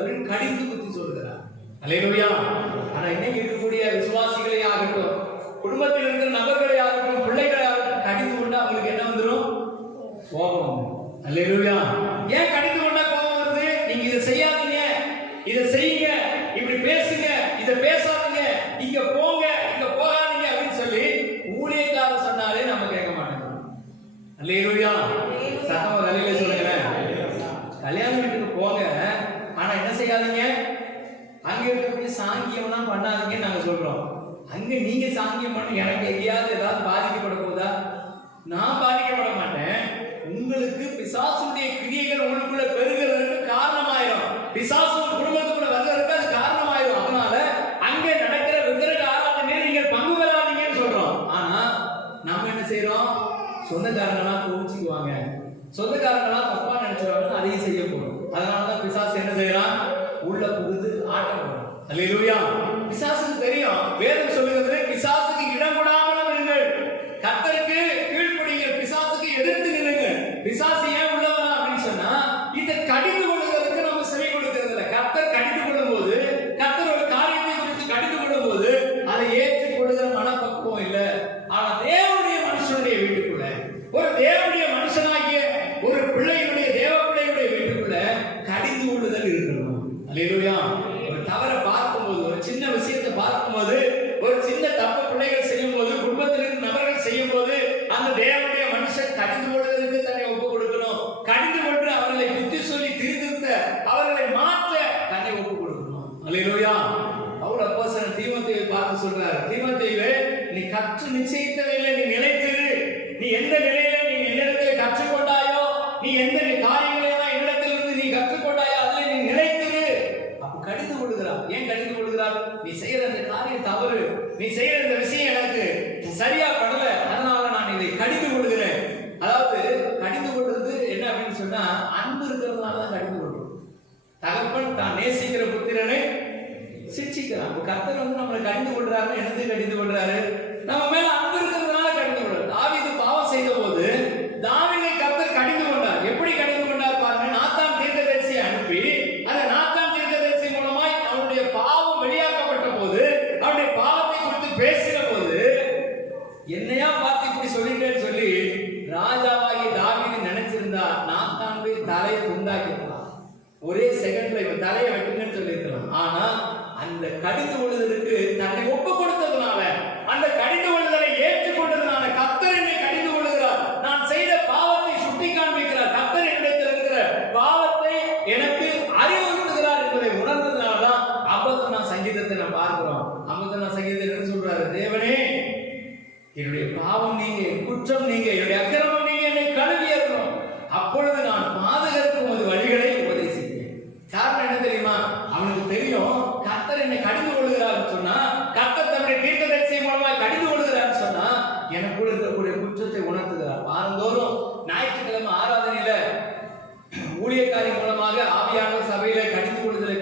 இதை பேசாதீங்க, இங்க போங்க, இங்க போகாதீங்க அப்படின்னு சொல்லி ஊழியக்காரர் சொன்னாலே நம்ம கேட்க மாட்டோம். அல்லேலூயா. சத்தமா அல்லேலூயா சொல்லுங்களேன். கல்யாண வீட்டுக்கு போங்க, ஆனா என்ன செய்யாதீங்க, அங்க இருக்கக்கூடிய சாங்கியம்லாம் பண்ணாதீங்கன்னு நாங்க சொல்றோம். அங்க நீங்க சாங்கியம் பண்ணி எனக்கு எங்கேயாவது ஏதாவது பாதிக்கப்பட போதா? நான் பாதிக்கப்பட மாட்டேன். உங்களுக்கு பிசாசுடைய கிரியைகள் உங்களுக்குள்ள பெருகிறதுக்கு காரணமாயிரும். பிசாசு குடும்பத்துக்குள்ள வர்றதுக்கு அது காரணமாயிரும். அதனால அங்க நடக்கிற விக்கிரக ஆராதனையில நீங்கள் பங்கு பெறாதீங்கன்னு சொல்றோம். ஆனா நம்ம என்ன செய்யறோம்? சொந்தக்காரங்களாம் கோவிச்சுக்குவாங்க, சொந்தக்காரங்களாம் தப்பா நினைச்சிருவாங்க, அதையும் செய்ய போறோம். அதனாலதான் பிசாசு என்ன செய்யறான்? உள்ள புகுது ஆட்டம் வரும். அல்லேலூயா. பிசாசுக்கு தெரியும், வேதம் சொல்லுகிறது பிசாசுக்கு இடம் கொடாமலும் இருங்கள், கர்த்தருக்கு கீழ்ப்படியுங்கள், பிசாசுக்கு எதிர்த்து நில்லுங்கள். பிசாசு ஏன் உள்ள வரா அப்படின்னு சொன்னா, இதை கடிந்து கொள்வதற்கு நம்ம செவி கொடுக்கிறது இல்லை. கர்த்தர் கடிந்து கொள்ளும் போது, கர்த்தர் ஒரு காரியத்தை குறித்து கடிந்து கொள்ளும் போது அதை ஏற்றுக் கொள்ளுகிற மனப்பக்குவம் இல்லை. ஆனா தேவனுடைய மனுஷனுடைய வீட்டுக்குள்ள, ஒரு தேவனுடைய மனுஷனாகிய ஒரு பிள்ளையுடைய தேவ பிள்ளையுடைய வீட்டுக்குள்ள கடிந்து கொள்ளுதல் இருக்கணும். அல்லேலூயா. ஒரு தவறை பார்க்கும்போது, ஒரு சின்ன விஷயத்தை பார்க்கும்போது, ஒரு சின்ன தப்பு பிள்ளைகள் செய்யும் போது, குடும்பத்தில் இருக்கிற நபர்கள் செய்யும் போது, அந்த தேவனுடைய மனுஷன் கடிந்து கொள்வதற்கு தன்னை ஒப்பு கொடுக்கணும். கடிந்து கொண்டு அவர்களை புத்தி சொல்லி தீர்த்திருத்த, அவர்களை மாற்ற தன்னை ஒப்பு கொடுக்கணும். அல்லேலூயா. பவுல் அப்போஸ்தலன் தீமோத்தேயுவை பார்த்து சொல்றார், தீமோத்தேயுவே, நீ கற்று நிச்சயித்தவையிலே நீ நிலைத்திரு. நீ எந்த நிலையில நீ என்னிடத்தில் கற்றுக்கொண்டாயோ, நீ எந்த காரியங்களை என்னிடத்திலிருந்து நீ கற்றுக்கொண்டாயோ அதில் நீ நிலைத்திரு. அப்ப கடிந்து கொள்கிறார். ஏன் கடிந்து கொள்கிறார்? நீ செய்யற அந்த காரியம் தவறு, நீ செய்யற இந்த விஷயம் எனக்கு சரியா படல, அதனால நான் இதை கடிந்து கொள்கிறேன். அதாவது கடிந்து கொள்றது என்ன அப்படின்னு சொன்னா, அன்பு இருக்கிறதுனால தான் கடிந்து கொள்றோம். தகப்பன் தான் நேசிக்கிற புத்திரனை சிட்சிக்கிறான். கர்த்தர் வந்து நம்மளை கடிந்து கொள்றாரு. என்னது கடிந்து கொள்றாரு? நம்ம மேல அன்பு இருக்கிறதுனால கடிந்து கொள்றாரு. தாவீது பாவம் செய்த போது தாவீதை கர்த்தர் கடிந்து கொண்டார். எப்படி கடிந்து கொண்டார் பாருங்க. நாத்தான் தீர்க்கதரிசியை அனுப்பி, அந்த நாத்தான் தீர்க்கதரிசி மூலமாய் அவனுடைய பாவம் வெளியாக்கப்பட்ட போது, அவனுடைய பாவத்தை குறித்து பேசின போது, என்னையா பார்த்து இப்படி சொல்லிட்டேன்னு சொல்லி ராஜாவாகி தாவீது நினைச்சிருந்தா நாத்தானுடைய தலையை துண்டாக்கிடலாம். ஒரே செகண்ட்ல இவன் தலையை வெட்டுங்கன்னு சொல்லியிருக்கலாம். ஆனா அந்த கடிந்து கொள்ளுதலுக்கு தன்னை ஒப்பு கொடுத்ததுனால, அந்த கடிந்து கொள்ளுதலை ஏற்றுக்கொண்டதுனால, கர்த்தர் என்னை கடிந்து கொள்ளுகிறார், நான் செய்த பாவத்தை சுட்டி காண்பிக்கிறார், கர்த்தர் என்னிடத்தில் இருக்கிற பாவத்தை எனக்கு அறிவுறுத்துகிறார் என்பதை உணர்ந்ததுனாலதான் 51 சங்கீதத்தை நாம் பார்க்கிறோம். 51 சங்கீதத்தில் என்ன சொல்றாரு? தேவனே, என்னுடைய பாவம் நீங்க, குற்றம் நீங்க, என்னுடைய அக்கிரமம் நீங்க, என்னை கழுவி ஏறணும், அப்பொழுது நான் பாதகருக்கு உமது வழிகளை உபதேசிப்பேன். காரணம் என்ன தெரியுமா? அவனுக்கு தெரியும் கர்த்தர் என்னை கடிந்து கொள்கிறார் சொன்னா, கர்த்தர் தன்னுடைய தீர்க்கதரிசி மூலமா கடிந்து கொள்கிறார் சொன்னா எனக்குள்ள இருக்கக்கூடிய குற்றத்தை உணர்த்துகிறார். வாரந்தோறும் ஞாயிற்றுக்கிழமை ஆராதனையில ஊழியக்காரி மூலமாக ஆவியானவர் சபையில கடிந்து கொள்ளுதலை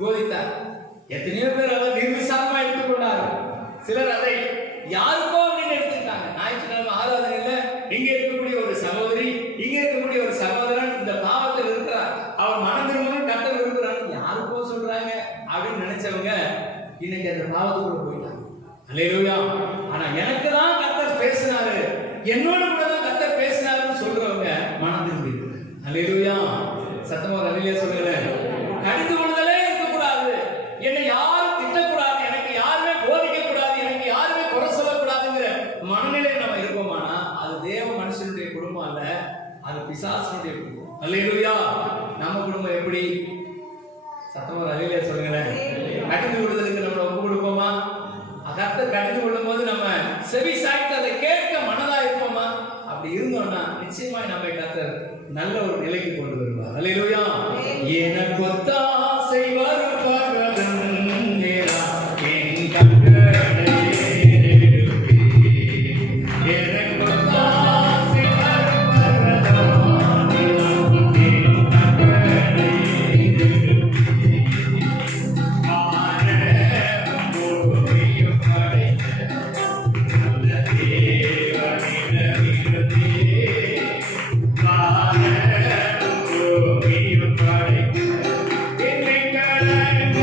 போதித்தார். எத்தனையோ பேர் அதை நிர்விசாரமா எடுத்துக்கொண்டார். சிலர் அதை யாருக்கோ அப்படின்னு எடுத்துக்கிட்டாங்க. ஞாயிற்றுக்கிழமை ஆராதனையில இங்க இருக்கக்கூடிய ஒரு சகோதரி, இங்க இருக்கக்கூடிய ஒரு சகோதரன் இந்த பாவத்தில் இருக்கிறார், அவர் மனம் திரும்பணும் கர்த்தர் விரும்புறாங்க, யாருக்கோ சொல்றாங்க அப்படின்னு நினைச்சவங்க இன்னைக்கு அந்த பாவத்துக்குள்ள போயிட்டாங்க. அல்லேலூயா. ஆனா எனக்கு தான் கர்த்தர் பேசினாரு, என்னோட கூட தான் கர்த்தர் பேசினாருன்னு சொல்றவங்க மனம் திரும்பி இருக்கு. அல்லேலூயா. சத்தமா அல்லேலூயா சொல்லுங்களேன். கடிந்து கொள்ளுதலே இருக்கக்கூடாது, என்னை யாரும் திட்டக்கூடாது, எனக்கு யாருமே போதிக்க கூடாது, எனக்கு யாருமே குறை சொல்லக்கூடாதுங்கிற மனநிலையில் நம்ம இருப்போமானா அது தேவ மனுஷனுடைய குடும்பம் அல்ல, அது பிசாசனுடைய குடும்பம். அல்லேலூயா. நம்ம குடும்பம் எப்படி? சத்தமா அல்லேலூயா சொல்லுங்களேன். கடிந்து கொள்ளுதலுக்கு நம்ம ஒப்பு கொடுப்போமா? கர்த்தர் கடிந்து கொள்ளும் போது நம்ம செவி சாய்த்து அதை கேட்க மனதா இருப்போமா? அப்படி இருந்தோம்னா நிச்சயமாய் நம்மை கர்த்தர் நல்ல ஒரு நிலைக்கு கொண்டு வருவார். அல்லேலூயா. எனக்கு ஒத்தாசை வருபவரும் நேரா என் கண்களை எடுப்பே. எனக்கு ஒத்தாசை வருபவரும் நேரா என் கண்களை எடுப்பே. வானம் பூமியும் படைத்த நல்ல தேவனிடமிருந்தே, வானம் பூமியும் படைத்த என்னை கலங்க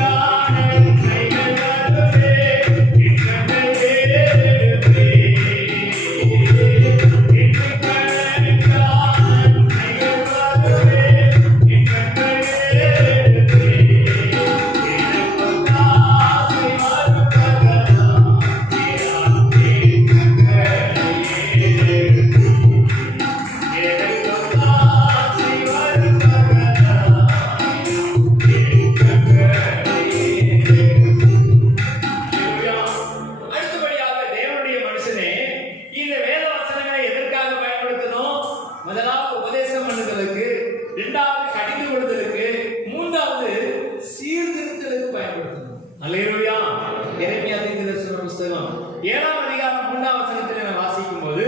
எரேமியா தீர்க்கதரிசன புத்தகம் 7ஆம் அதிகாரம் 3ஆம் வசனத்தில் நான் வாசிக்கும் போது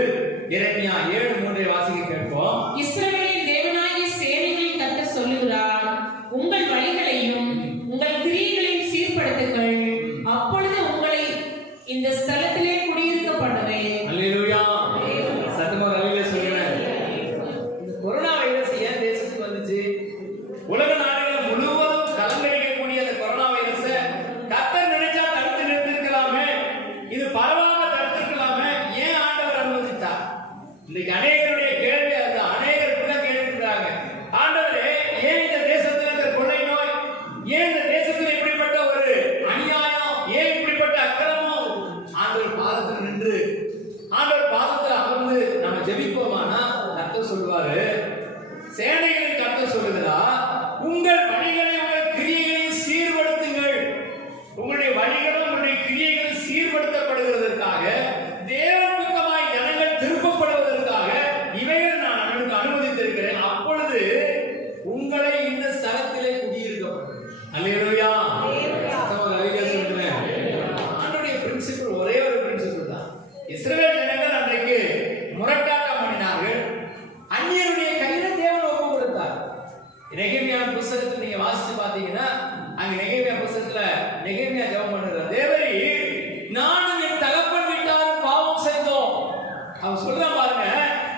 எரேமியா 7:3 வாசிக்க கேட்போம். இஸ்ரவேலின் தேவனாகிய சேனைகளின் கர்த்தர் சொல்லுகிறார், உங்கள் வழிகளையும் உங்கள் கிரியைகளையும் சீர்படுத்துங்கள், அப்பொழுது உங்களை இந்த ஸ்தலத்திலே குடியிருக்க பண்ணுவேன். அல்லேலூயா. சத்தமா அல்லேலூயா சொல்லுங்க. இந்த கொரோனா வைரஸ் ஏன் தேசத்துக்கு வந்துச்சு? உலக நாடுகள் முழுவதும் கலங்கடிக்கக்கூடிய அந்த கொரோனா வைரஸை கர்த்தர் நினைச்சா தடுத்து நிறுத்திருக்கலாமே, இது பரவாம தடுத்திருக்கலாமே, ஏன் ஆண்டவர் அனுமதித்தார்? இன்னைக்கு அநேகருடைய கேள்வி அது. அநேகர் இப்படிதான் கேட்டுக்கிறாங்க, ஆண்டவரே ஏன் இந்த தேசத்துல இந்த கொள்ளை நோய், ஏன் இந்த தேசத்துல இப்படிப்பட்ட ஒரு அநியாயம், ஏன் இப்படிப்பட்ட அக்கிரமம்? ஆண்டவர் பாதத்தில் நின்று ஆண்டவர் பாதத்தில் அமர்ந்து நம்ம ஜெபிப்போமானா கர்த்தர் சொல்லுவாரு, சேனைகளின் கர்த்தர் சொல்லுகிறார், உங்கள் வழிகளை உங்கள் கிரியைகளை சீர்படுத்துங்கள். உங்களுடைய வழிகளும் உங்களுடைய கிரியைகள் சீர்படுத்தப்படுவதற்காக, தேவபக்தமாய் ஜனங்கள் திருப்பப்படுவதற்காக இவைகள் நான் அனுமதித்திருக்கிறேன். அப்பொழுது உங்களை இந்த ஸ்தலத்திலே குடியிருக்கப்படும். அல்லேலூயா. அல்லேலூயா சொல்றேன். ஆண்டவருடைய பிரின்சிபல் ஒரே ஒரு பிரின்சிபல் தான். இஸ்ரவேல் ஜனங்கள் அன்றைக்கு முரட்டாட்டம் பண்ணினார்கள், அந்நியருடைய கையில தேவன் ஒப்பு கொடுத்தார். நெகேமியா புத்தகத்தை நீங்க வாசிச்சு பாத்தீங்கன்னா, அங்க நெகேமியா புத்தகத்துல நெகேமியா ஜெபம் பண்ணுறார், தேவரே நானும் என் தகப்பன் வீட்டாரும் பாவம் செய்தோம். அவன் சொல்றான் பாருங்க,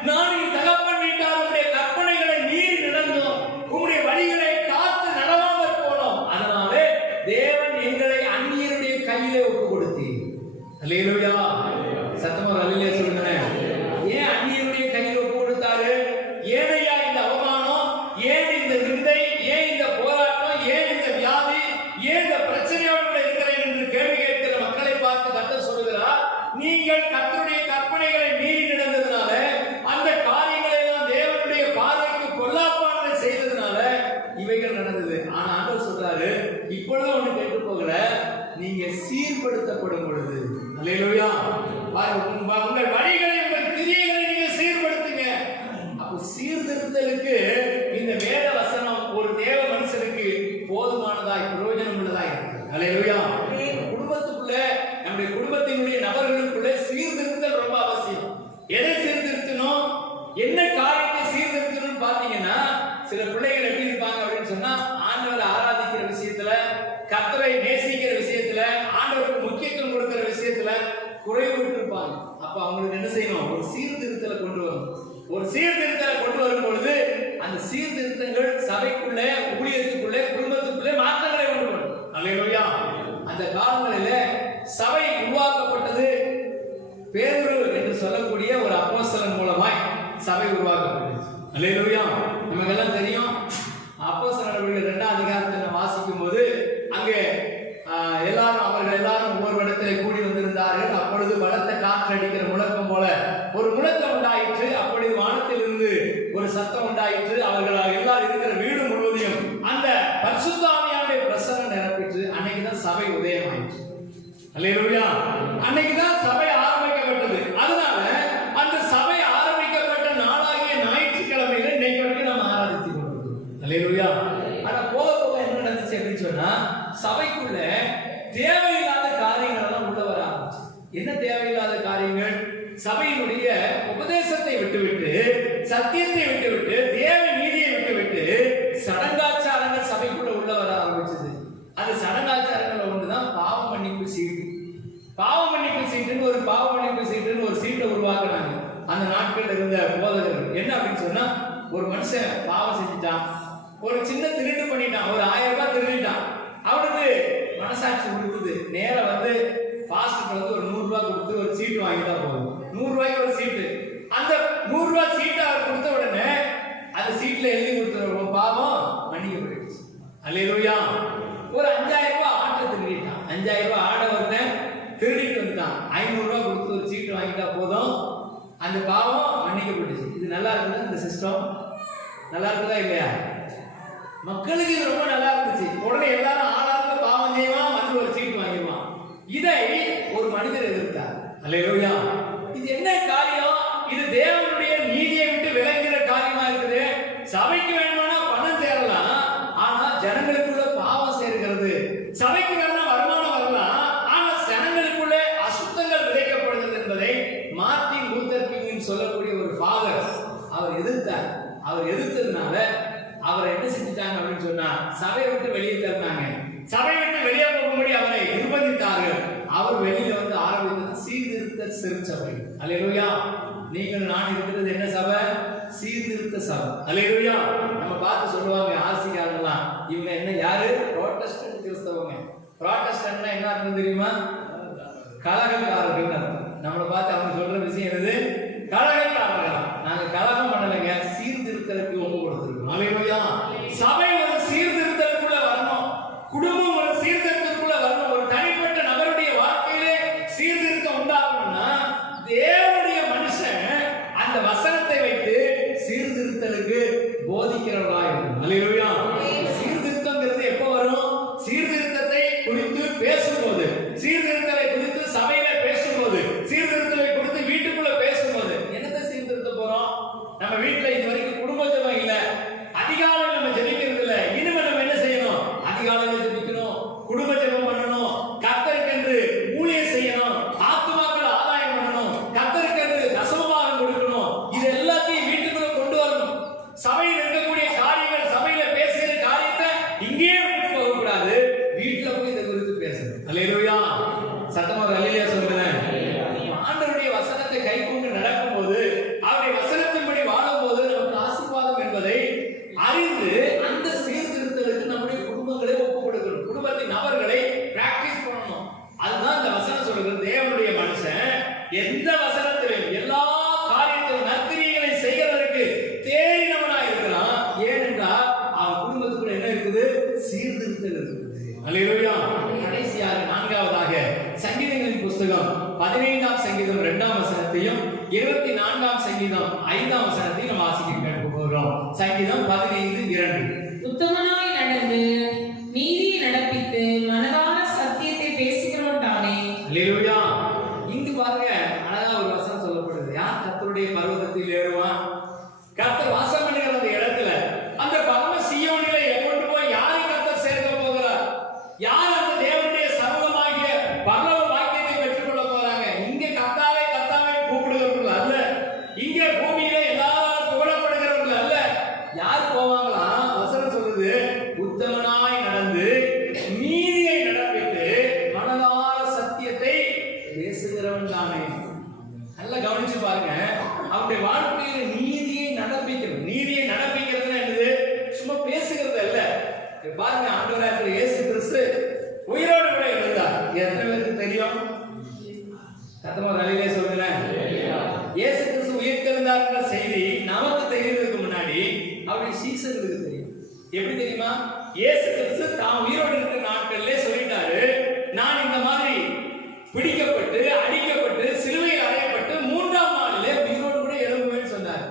நான் என் தகப்பன் வீட்டாருடைய கற்பனைகளை மீறி நடந்தோம், உங்களுடைய வழிகளை காத்து நடவாமல் போனோம், அதனாலே தேவன் எங்களை அந்நியருடைய கையிலே ஒப்பு கொடுத்தீர். அல்லேலூயா. சத்தமா அல்லேலூயா சொல்லுங்க. ஏன் அந்நியருடைய கையில் ஒப்பு கொடுத்தாரு? ஏனையா இந்த அவமானம், ஏன் இந்த நிந்தை, ஏன் இந்த போராட்டம், ஏன் இந்த வியாதி, ஏன் இந்த பிரச்சனையோடு இருக்கிறேன் என்று கேள்வி கேட்கிற மக்களை பார்த்து கர்த்தர் சொல்லுகிறார், நீங்கள் கர்த்தருடைய கற்பனைகளை மீறி நடந்ததுனால, அந்த காரியங்களை எல்லாம் தேவனுடைய பார்வைக்கு பொல்லாப்பானதை செய்ததுனால இவைகள் நடந்தது. ஆனா ஆண்டவர் சொல்றாரு, இப்பொழுது ஒண்ணு கேட்டு போகல, நீங்க சீர்படுத்தப்படும் பொழுது, அல்லேலூயா, உங்கள் வழிகளை உங்கள் கிரியைகளை நீங்க சீர்படுத்துங்க. அப்போ சீர்திருத்தலுக்கு இந்த வேத வசனம் ஒரு தேவ மனுஷனுக்கு போதுமானதாய் பிரயோஜனம் உள்ளதாய் இருக்கு. அல்லேலூயா. குடும்பத்துக்குள்ள, நம்முடைய குடும்பத்தினுடைய நபர்களுக்குள்ள சீர்திருத்தல் ரொம்ப அவசியம். எதை சீர்திருத்தணும், என்ன காரியத்தை சீர்திருத்தணும் பாத்தீங்கன்னா, சில பிள்ளைகள் எப்படி இருப்பாங்க அப்படின்னு சொன்னா, ஆண்டவரை ஆராதிக்கிற விஷயத்துல, கர்த்தரை நேசிக்கிற விஷயத்துல, ஆண்டவருக்கு முக்கியத்துவம் கொடுக்கிற விஷயத்துல குறைவுட்டு இருப்பாங்க. அப்ப அவங்களுக்கு என்ன செய்யணும்? ஒரு சீர்திருத்தலை கொண்டு வரணும். ஒரு சீர்திருத்தலை கொண்டு வரும் பொழுது அந்த சீர்திருத்தங்கள் சபைக்குள்ள, ஊழியத்துக்குள்ள, குடும்பத்துக்குள்ளே மாற்றங்களை கொண்டு வரும். அல்லேலூயா. அந்த காலங்களில சபை உருவாக்கப்பட்டது பேதுரு என்று சொல்லக்கூடிய ஒரு அப்போஸ்தலன் மூலமாய் சபை உருவாக்கப்பட்டது. அல்லேலூயா. நமக்கெல்லாம் தெரியும், அப்போஸ்தலர் நடவடிக்கைகள் 2ஆம் அதிகாரத்தை வாசிக்கும் போது அங்கே அவர்கள் எல்லாரும் ஒவ்வொரு இடத்திலே கூடி வந்திருந்தார்கள். அப்பொழுது பலத்த காற்றடிக்கிற முழக்கம் போல ஒரு முழக்கம் உண்டாயிற்று. அப்பொழுது வானத்திலிருந்து ஒரு சத்தம் உண்டாயிற்று. அவர்கள் எல்லாரும் இருக்கிற வீடு முழுவதையும் அந்த பரிசுத்த ஆவியானுடைய பிரசன்னம் நிரப்பிற்று. அன்னைக்குதான் சபை உதயமாயிற்று. அல்லேலூயா. அன்னைக்குதான் சபை ஆரம்பிக்கப்பட்டது. அதனால அந்த சபை ஆரம்பிக்கப்பட்ட நாளாகிய ஞாயிற்றுக்கிழமையில இன்னைக்கு வரைக்கும் நம்ம ஆராதித்துக் கொண்டிருக்கிறோம். அல்லேலூயா. ஆனா போக போக என்ன நடந்துச்சு அப்படின்னு சொன்னா, சபைக்குள்ள தேவையில்லாத காரியங்கள் எல்லாம் உள்ள வர ஆரம்பிச்சு. என்ன தேவையில்லாத காரியங்கள்? சபையினுடைய உபதேசத்தை விட்டுவிட்டு, சத்தியத்தை விட்டுவிட்டு, தேவ நீதியை விட்டுவிட்டு சடங்காச்சாரங்கள் சபைக்குள்ள உள்ள வர ஆரம்பிச்சது. அது சடங்காச்சாரங்கள் ஒன்றுதான் பாவ மன்னிப்பு சீட்டு. பாவ மன்னிப்பு சீட்டுன்னு ஒரு சீட்டை உருவாக்குனாங்க அந்த நாட்கள் இருந்த போதகர்கள். என்ன அப்படின்னு சொன்னா, ஒரு மனுஷன் பாவம் செஞ்சுட்டான், ஒரு சின்ன திருட்டு பண்ணிட்டான், ஒரு 1000 ரூபாய் திருடிட்டான், அவனுக்கு மனசாட்சி கொடுக்குது, நேரா வந்து பாஸ்டர் வந்து ஒரு 100 ரூபாய் கொடுத்து ஒரு சீட்டு வாங்கிட்டா போதும். 100 ரூபாய்க்கு ஒரு சீட்டு. அந்த 100 ரூபாய் சீட்டை அவர் கொடுத்த உடனே அந்த சீட்ல எழுதி கொடுத்த பாவம் மன்னிக்கப்படுச்சு. அல்லேலூயா. ஒரு 5000 ரூபாய் ஆட்டை திருடிட்டான், 5000 ரூபாய் ஆடை ஒருத்தன் திருடிட்டு வந்துட்டான், 500 ரூபாய் கொடுத்து ஒரு சீட்டு வாங்கிட்டா போதும், அந்த பாவம் மன்னிக்கப்பட்டுச்சு. இது நல்லா இருக்குதா? இந்த சிஸ்டம் நல்லா இருக்குதா இல்லையா? மக்களுக்கு இது ரொம்ப நல்லா இருந்துச்சு. உடனே எல்லாரும் ஆளாளுக்கு பாவம் செய்வான், வந்து ஒரு சீட்டு வாங்கிடுவான். இதை ஒரு மனிதர் எதிர்த்தார். அல்லேலூயா. இது என்ன காரியம்? இது தேவனுடைய நீதியை விட்டு விளங்குகிற காரியமா இருக்குது. சபைக்கு வேணுமானா பணம் சேரலாம், ஆனா ஜனங்களுக்குள்ள பாவம் சேர்க்கிறது. சபைக்கு வேணா வருமானம் வரலாம், ஆனா சபையை விட்டு வெளியே தந்தாங்க. சபையை விட்டு வெளியே போகும்படி அவரை நிர்பந்தித்தார்கள். அவர் வெளியில வந்து ஆரம்பித்தது சீர்திருத்த சிறுசபை. அல்லேலூயா. நீங்கள் நான் இருக்கிறது என்ன சபை? சீர்திருத்த சபை. அல்லேலூயா. நம்ம பார்த்து சொல்லுவாங்க ஆசிரியர்கள்லாம், இவங்க என்ன யாரு? புரோட்டஸ்டன்ட் கிறிஸ்தவங்க. புரோட்டஸ்டன்ட்னா என்ன அர்த்தம் தெரியுமா? கலகக்காரர்கள் அர்த்தம். நம்மளை பார்த்து அவங்க சொல்ற விஷயம் என்னது? கலகக்காரர்களா? நாங்க கலகம் பண்ணலைங்க, சீர்திருத்தலுக்கு ஒப்பு கொடுத்துருக்கோம். அல்லேலூயா. சபை ஒரு சீர்திருத்தலுக்குள்ள வரணும், குடும்பம் ஒரு சீர்திருத்தத்துக்குள்ள வரணும், ஒரு தனிப்பட்ட நபருடைய வாழ்க்கையிலே சீர்திருத்தம் உண்டாகணும்னா தேவனுடைய மனுஷன் அந்த வசனத்தை வைத்து சீர்திருத்தலுக்கு போதிக்கிறவர்களா இருக்கணும். அல்லேலூயா. சீர்திருத்தம்ங்கிறது எப்போ வரும்? சீர்திருத்தத்தை குறித்து பேசும்போது, சீர்திருத்தலை குறித்து சபையில பேசும்போது, சீர்திருத்தலை குறித்து வீட்டுக்குள்ள பேசும்போது. என்னத்தை சீர்திருத்த போறோம்? நம்ம வீட்டுல இது வரைக்கும் குடும்ப ஜெபம் இல்ல, அதிகாலையில் நம்ம ஜெபிக்கிறது இல்ல. இனிமே நம்ம என்ன செய்யணும்? அதிகாலையில் ஜெபிக்கணும், குடும்ப ஜெபம் பண்ணணும், கர்த்தருக்கென்று ஊழியம் செய்யணும், ஆத்துமாக்களை ஆதாயம் பண்ணணும், கர்த்தருக்கென்று தசமபாகம் கொடுக்கணும். இது எல்லாத்தையும் வீட்டுக்குள்ள கொண்டு வரணும். சபையில் இருக்கக்கூடிய காரியங்கள், சபையில பேசுகிற காரியத்தை இங்கேயே விட்டு போக கூடாது, வீட்டுல போய் இதை குறித்து பேசணும். அல்லேலூயா. சத்தமாக அல்லேலூயா சொல்லுங்க. ஆண்டவருடைய வசனத்தை கைக்கொண்டு நடக்கும்போது, அவருடைய வசனத்தின்படி வாழும்போது நமக்கு ஆசீர்வாதம் என்பதை அறிந்து அந்த சீர்திருத்தலுக்கு நம்முடைய குடும்பங்களை ஒப்பு கொடுக்கணும். குடும்பத்தின் நபர்களை பிராக்டிஸ் பண்ணணும். அதுதான் இந்த வசனம் சொல்லுகிறது. தேவனுடைய மனுஷன் எந்த வசனத்திலும் எல்லா காரியத்திலும் நற்கிரியைகளை செய்கிறதற்கு தேறினவனா இருக்கிறான். ஏனென்றால் அவன் குடும்பத்துக்குள்ள என்ன இருக்குது? சீர்திருத்தல் இருக்குது. அல்லேலூயா. கடைசியாக நான்காவதாக சங்கீதங்களின் புஸ்தகம் 15ஆம் சங்கீதம் 2ஆம் வசனத்தையும் 24ஆம் சங்கீதம் 5ஆம் வசனத்தையும் நாம் வாசிக்க கேட்க போகிறோம். சங்கீதம் 15:2. உத்தமனாய் நடந்து நீதியை நடப்பித்து மனதார சத்தியத்தை பேசுகிறோம் தானே. அல்லேலூயா. இங்கு பாருங்க, அழகா ஒரு வசனம் சொல்லப்படுது. யார் கர்த்தருடைய பர்வதத்தில் ஏறுவான்? கர்த்தர் வாசம் பண்ணுகிற அந்த இடத்துல, அந்த பரம சீயோனிலே கொண்டு போய் யாரை கர்த்தர் சேர்க்க போகிறார்? யார் அந்த தேவனுடைய சர்வமாகிய பரலோக வாக்கியத்தை பெற்றுக்கொள்ள போறாங்க? இங்க கர்த்தாவே கர்த்தாவே கூப்பிடுகிறவர்கள் அல்ல, இங்கே பூமியில எல்லாரும் புகழப்படுகிறவர்கள் அல்ல. யார் போவாங்களா? வசனம் சொல்லுது, உத்தமனாய் நடந்து நீதியை நடப்பித்து மனதார சத்தியத்தை பேசுகிறவன் தானே. நல்லா கவனிச்சு பாருங்க. அவருடைய வாழ்க்கையில நீதியை நடப்பிக்கிறது. நீதியை நடப்பிக்கிறதுன்னா என்னது? சும்மா பேசுகிறது அல்ல. பாருங்க, ஆண்டவராகிய இயேசு கிறிஸ்து உயிரோடு கூட இருந்தார். எத்தனை பேருக்கு தெரியும்? சத்தமா தலையிலே சொல்லுங்களேன். இயேசு கிறிஸ்து உயிர்த்தெழுந்தார்ன்ற செய்தி நமக்கு தெரியறதுக்கு முன்னாடி அவருடைய சீசர்களுக்கு தெரியும். எப்படி தெரியுமா? இயேசு கிறிஸ்து தான் உயிரோடு இருக்கிற நாட்களிலே சொல்லிட்டாரு, நான் இந்த மாதிரி பிடிக்கப்பட்டு அடிக்கப்பட்டு சிலுவையில் அறையப்பட்டு 3ஆம் நாளிலே உயிரோடு கூட எழும்புவேன்னு சொன்னார்.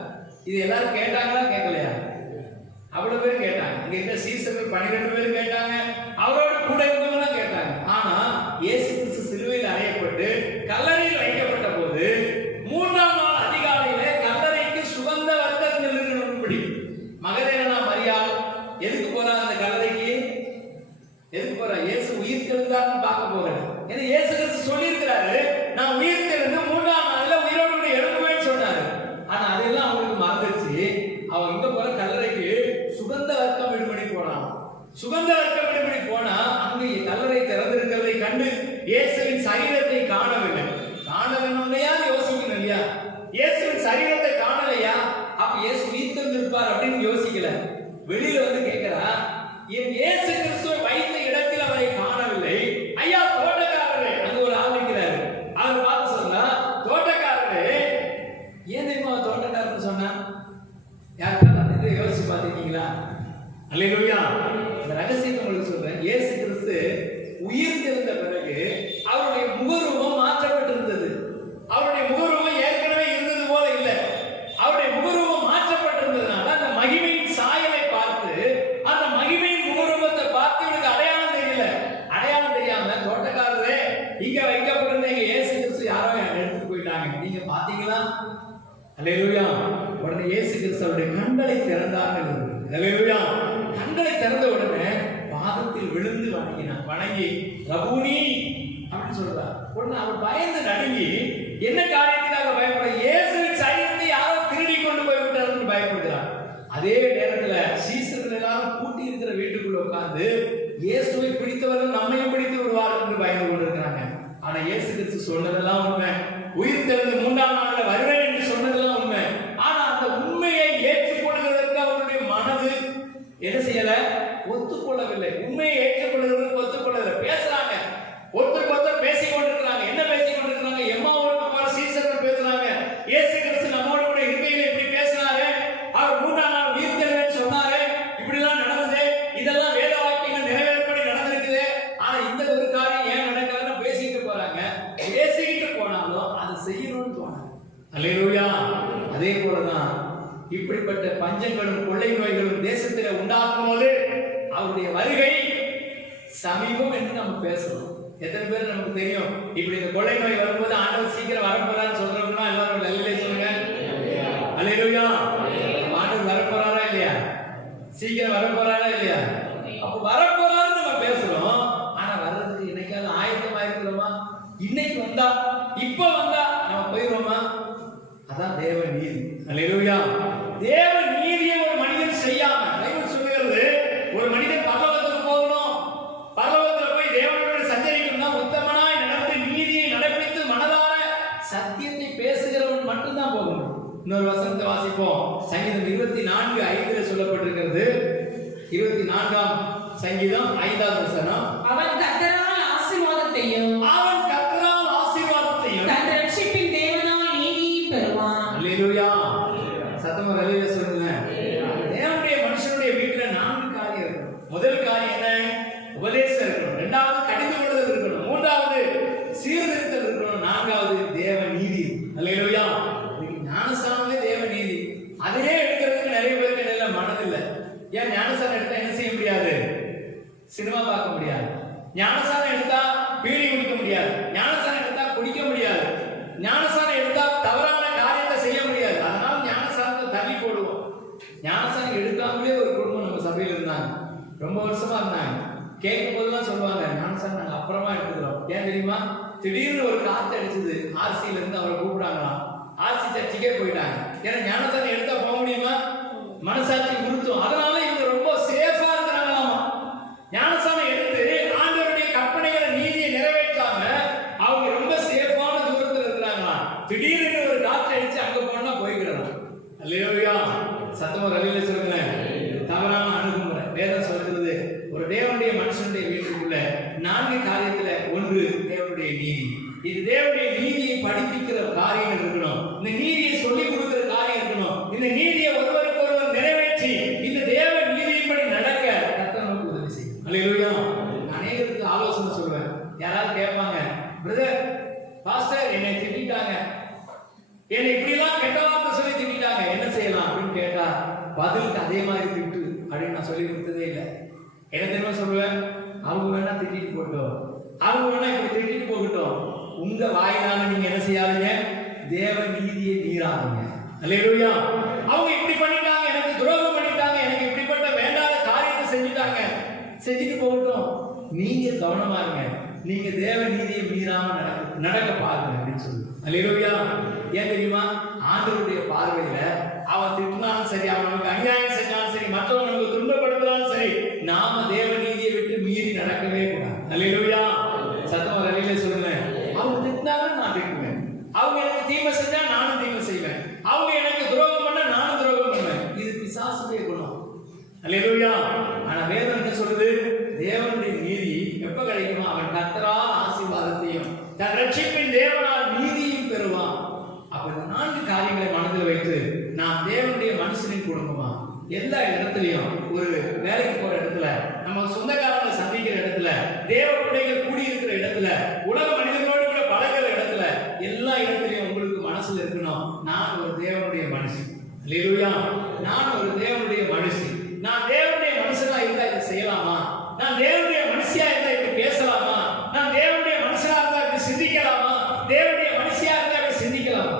இது எல்லாரும் கேட்டாங்களா கேட்கலையா? அவ்வளவு பேர் கேட்டாங்க. இங்க இருந்த சீசர்கள் 12 பேர் கேட்டாங்க, அவரோடு கூட இருந்தவங்க கேட்டாங்க. ஆனா இயேசு கிறிஸ்து சிலுவையில் அறையப்பட்டு கல்லறையில் வைக்கப்பட்ட போது 3ஆம் நாள் அதிகாலையிலே கல்லறைக்கு சுகந்த வர்க்கங்கள் இருக்கணும்படி மகதலேனா மரியாள் எதுக்கு போறா? அந்த கல்லறைக்கு எதுக்கு போறா? இயேசு உயிர் தெழுந்தார்னு பார்க்க போறாரு. ஏன்னா இயேசு கிறிஸ்து சொல்லியிருக்கிறாரு, நான் உயிர் தெழுந்து 3ஆம் நாள்ல உயிரோடு கூட எழும்புவேன்னு சொன்னாரு. ஆனா அதெல்லாம் அவங்களுக்கு மறந்துச்சு. அவன் இங்க போற கல்லறைக்கு சுகந்த வர்க்கம் விடுபடி போனான். சுகந்த வர்க்கம் விடுபடி போனா அங்கே கல்லறை திறந்திருக்கிறதை கண்டு இயேசுவின் சரீரத்தை காணவில்லை. காணவில்லையா யோசிக்கணும் இல்லையா? இயேசுவின் சரீரத்தை காணலையா? அப்ப இயேசு உயிர்த்தெழுந்து இருப்பார் அப்படின்னு யோசிக்கல. வெளியில வந்து கேட்கிறா, என் இயேசு கிறிஸ்துவை வைத்த இடத்தில் அவரை காணவில்லை. ஐயா தோட்டக்காரரே, அங்க ஒரு ஆள் இருக்கிறாரு. அவர் பார்த்து சொன்னா, தோட்டக்காரரே. ஏன் தெரியுமா தோட்டக்காரன்னு சொன்னா? யாருக்காவது யோசிச்சு பார்த்துருக்கீங்களா? அல்லேலூயா. இந்த ரகசியத்தை உங்களுக்கு சொல்றேன். இயேசு கிறிஸ்து உயிர் தெழுந்த பிறகு அவருடைய முகரூபம் மாற்றப்பட்டிருந்தது. அவருடைய முகரூபம் ஏற்கனவே இருந்தது போல இல்லை. அவருடைய முகரூபம் மாற்றப்பட்டிருந்ததுனால அந்த மகிமையின் சாயலை பார்த்து, அந்த மகிமையின் முகரூபத்தை பார்த்து இவனுக்கு அடையாளம் தெரியல. அடையாளம் தெரியாம தோட்டக்காரரே, இங்க வைக்கப்பட்டிருந்த இயேசு கிறிஸ்து யாரோ எடுத்துட்டு போயிட்டாங்க, நீங்க பாத்தீங்களா? அல்லேலூயா. உடனே இயேசு கிறிஸ்து அவருடைய கண்களை திறந்தார்கள். அல்லேலூயா. கண்களை திறந்த உடனே பாதத்தில் விழுந்து வணங்கி ரபூனி அப்படின்னு சொல்றார். உடனே அவர் பயந்து நடுங்கி, என்ன காரியத்துக்காக பயப்பட? இயேசுவின் சரீரத்தை யாரோ திருடி கொண்டு போய் விட்டார்கள் பயப்படுகிறார். அதே நேரத்தில் சீசர்கள் எல்லாரும் கூட்டி இருக்கிற வீட்டுக்குள்ள வீட்டுக்குள்ள உட்கார்ந்து இயேசுவை பிடித்தவர்கள் நம்மையும் பிடித்து விடுவார்கள் என்று பயந்து கொண்டிருக்கிறாங்க. ஆனா இயேசு கிறிஸ்து சொன்னதெல்லாம் உண்மை. உயிர் தெழுந்து 3ஆம் நாளில் வருவேன் என்று சொன்னதெல்லாம் உண்மை. ஆனா அந்த உண்மையை ஏற்றுக்கொள்வதற்கு அவருடைய மனது என்ன செய்யல? ஒத்துக்கொள்ளவில்லை. உண்மையை ஏற்றுக்கொள்வதற்கு ஒத்துக்கொள்ளவில்லை. பேசுறாங்க, ஒருத்தருக்கு ஒருத்தர் பேசிக் கொண்டிருக்கிறாங்க. என்ன பேசிக் கொண்டிருக்கிறாங்க? எம்மாவோடு போற சீசர்கள் பேசுறாங்க. இயேசு கிறிஸ்து நம்மோடு கூட இருக்கையில இப்படி பேசினாரு, அவர் 3ஆம் நாள் உயிர் தெழுவேன்னு சொன்னாரு, இப்படி எல்லாம் நடந்தது, இதெல்லாம் வேத வாக்கியங்கள் நிறைவேறப்படி நடந்திருக்குது. ஆனா இந்த ஒரு காரியம் ஏன் நடக்காதுன்னு பேசிட்டு போறாங்க. பேசிக்கிட்டு போனாலும் அதை செய்யணும்னு தோணும். அல்லேலூயா. அதே போலதான் இப்படிப்பட்ட பஞ்சங்களும் கொள்ளை நோய்களும் தேசத்தில் உண்டாக்கும் போது அவருடைய வருகை சமீபம் என்று நம்ம பேசணும். எத்தனை பேர் நமக்கு தெரியும் இப்படி இந்த கொள்ளை நோய் வரும்போது ஆண்டவர் சீக்கிரம் வரப்போறான்னு சொல்றோம்னா எல்லாரும் நல்ல சொல்லுங்க. அல்லேலூயா. ஆண்டவர் வரப்போறாரா இல்லையா? சீக்கிரம் வரப்போறாரா இல்லையா? அப்ப வரப்போறான்னு நம்ம பேசுறோம். ஆனா வர்றதுக்கு என்னைக்காவது ஆயத்தமா இருக்கிறோமா? இன்னைக்கு வந்தா, இப்ப வந்தா நம்ம போயிடுவோமா? அதான் தேவ நீதி. அல்லேலூயா. தேவ நீதியை ஒரு மனிதன் செய்யாம, பைபிள் சொல்லுகிறது, ஒரு மனிதன் பரலோகத்துக்கு போகணும், பரலோகத்துல போய் தேவனோடு சஞ்சரிக்கணும்னா உத்தமனாய் நடந்து நீதியை நடைபிடித்து மனதார சத்தியத்தை பேசுகிறவன் மட்டும்தான் போகணும். இன்னொரு வசனத்தை வாசிப்போம். சங்கீதம் 24:5 சொல்லப்பட்டிருக்கிறது. 24ஆம் சங்கீதம் 5வது வசனம். அவன் கர்த்தரால் ஆசீர்வாதத்தையும் தன் ரட்சிப்பின் தேவனால் நீதியையும் பெறுவான். அல்லேலூயா. சத்தமா அல்லேலூயா சொல்லுங்க. தேவனுடைய மனுஷனுடைய வீட்டுல 4 காரியம் இருக்கும். முதல் காரியம் என்ன? உபதேசம் இருக்கணும். 2வது கடிந்து கொள்ளுதல் இருக்கணும். 3வது சீர்திருத்தல் இருக்கணும். 4வது தேவ நீதி. அல்லேலூயா. ஞானஸ்நானமே தேவ நீதி. அதையே எடுக்கிறதுக்கு நிறைய பேருக்கு நல்ல மனதில்லை. ஏன்? ஞானஸ்நானம் எடுத்தா என்ன செய்ய முடியாது? சினிமா பார்க்க முடியாது. ஞானஸ்நானம் எடுத்தா பீடி குடிக்க முடியாது. ஞானஸ்நானம் எடுத்தா குடிக்க முடியாது. ஞானஸ்நானம் எடுத்தா தவறான காரியத்தை செய்ய முடியாது. அதனால ஞானஸ்நானத்தை தள்ளி போடுவோம். ஞானஸ்நானம் எடுக்காமலே ஒரு குடும்பம் நம்ம சபையில் இருந்தாங்க, ரொம்ப வருஷமா இருந்தாங்க. கேட்கும் போதெல்லாம் சொல்லுவாங்க, ஞானஸ்நானம் நாங்கள் அப்புறமா எடுத்துக்கிறோம். ஏன் தெரியுமா? திடீர்னு ஒரு காத்து அடிச்சது, ஆர்சியில இருந்து அவரை கூப்பிடாங்களாம். ஆர்சி சர்ச்சுக்கே போயிட்டாங்க. ஏன்னா ஞானஸ்நானம் எடுத்தா போக முடியுமா? மனசாட்சி உறுத்தும். அதனால இவங்க ரொம்ப சேஃபா இருக்கிறாங்களாமா. ஞானஸ்நானம் எடுத்து ஆண்டவருடைய கற்பனைகளை நீதியை நிறைவேற்றாம அவங்க ரொம்ப சேஃபான தூரத்தில் இருக்கிறாங்களா. திடீர்னு ஒரு காற்று அடிச்சு அங்க போனா போய்க்கிறாங்க. அல்லேலூயா. சத்தமா அல்லேலூயா சொல்லுங்க. தவறான அணுகுமுறை. வேதம் சொல்கிறது, ஒரு தேவனுடைய மனுஷனுடைய வீட்டுக்குள்ள 4 காரியத்துல ஒன்று தேவனுடைய நீதி. இது தேவனுடைய நீதியை படிப்பிக்கிற காரியங்கள் இருக்கணும். இந்த நீதியை சொல்லிக் கொடுக்கிற காரியம் இருக்கணும். இந்த நீதியை ஒருவருக்கு ஒருவர் நிறைவேற்றி இந்த தேவ நீதியின்படி நடக்க கர்த்தர் நமக்கு உதவி செய்யும். அல்லேலூயா. அநேகருக்கு ஆலோசனை சொல்வேன். யாராவது கேட்பாங்க, பிரதர் பாஸ்டர் என்னை திட்டாங்க, என்னை இப்படிலாம் கெட்ட வார்த்தை சொல்லி திட்டாங்க, என்ன செய்யலாம் அப்படின்னு கேட்டா பதிலுக்கு அதே மாதிரி திட்டு அப்படின்னு நான் சொல்லி கொடுத்ததே இல்லை. என்ன தெரியுமா சொல்லுவேன்? அவங்க வேணா திட்டிட்டு போட்டோம், அவங்க வேணா இப்படி திட்டிட்டு போகட்டும், உங்க வாயினால நீங்க என்ன செய்யாதீங்க? தேவ நீதியை மீறாதீங்க. அல்லேலூயா. அவங்க இப்படி பண்ணிட்டாங்க, எனக்கு துரோகம் பண்ணிட்டாங்க, எனக்கு இப்படிப்பட்ட வேண்டாத காரியத்தை செஞ்சுட்டாங்க, செஞ்சுட்டு போகட்டும், நீங்க கவனமா இருங்க, நீங்க தேவ நீதியை மீறாம நடக்க பாருங்க அப்படின்னு சொல்லு. அல்லேலூயா. ஏன் தெரியுமா? ஆண்டவருடைய பார்வையில அவன் திட்டினாலும் சரி, அவனுக்கு அநியாயம் செஞ்சாலும் சரி, மற்றவனுக்கு துன்பப்படுத்தினாலும் சரி, நாம தேவ நீதியை விட்டு மீறி நடக்கவே கூடாது. அல்லேலூயா. சத்தமா அல்லேலூயா சொல்லுங்க. அவங்க திட்டினாலும் நான் திட்டுவேன், அவங்க எனக்கு தீமை செஞ்சா நானும் தீமை செய்வேன், அவங்க எனக்கு துரோகம் பண்ண நானும் துரோகம் பண்ணுவேன். இது பிசாசுடைய குணம். அல்லேலூயா. ஆனா வேதம் என்ன சொல்லுது? தேவனுடைய நீதி எப்ப கிடைக்குமா? அவன் கர்த்தரால் ஆசீர்வாதத்தையும் தன் ரட்சிப்பின் தேவனால் நீதியும் பெறுவான். அப்ப இந்த 4 காரியங்களை மனதில் வைத்து நாம் தேவனுடைய மனுஷனின் குடும்பமா எல்லா இடத்துலையும், ஒரு வேலைக்கு போற இடத்துல, நம்ம சொந்தக்காரங்களை சந்திக்கிற இடத்துல, தேவ பிள்ளைகள் கூடியிருக்கிற இடத்துல, உலக மனிதர்களோடு கூட பழகிற இடத்துல, எல்லா இடத்துலையும் உங்களுக்கு மனசுல இருக்கணும், நான் ஒரு தேவனுடைய மனுஷன். அல்லேலூயா. நான் ஒரு தேவனுடைய மனுஷன். நான் தேவனுடைய மனுஷனா இருந்தா இதை செய்யலாமா? நான் தேவனுடைய மனுஷியா இருந்தா இப்படி பேசலாமா? நான் தேவனுடைய மனுஷனா இருந்தா இப்படி சிந்திக்கலாமா? தேவனுடைய மனுஷியா இருந்தா இப்படி சிந்திக்கலாமா?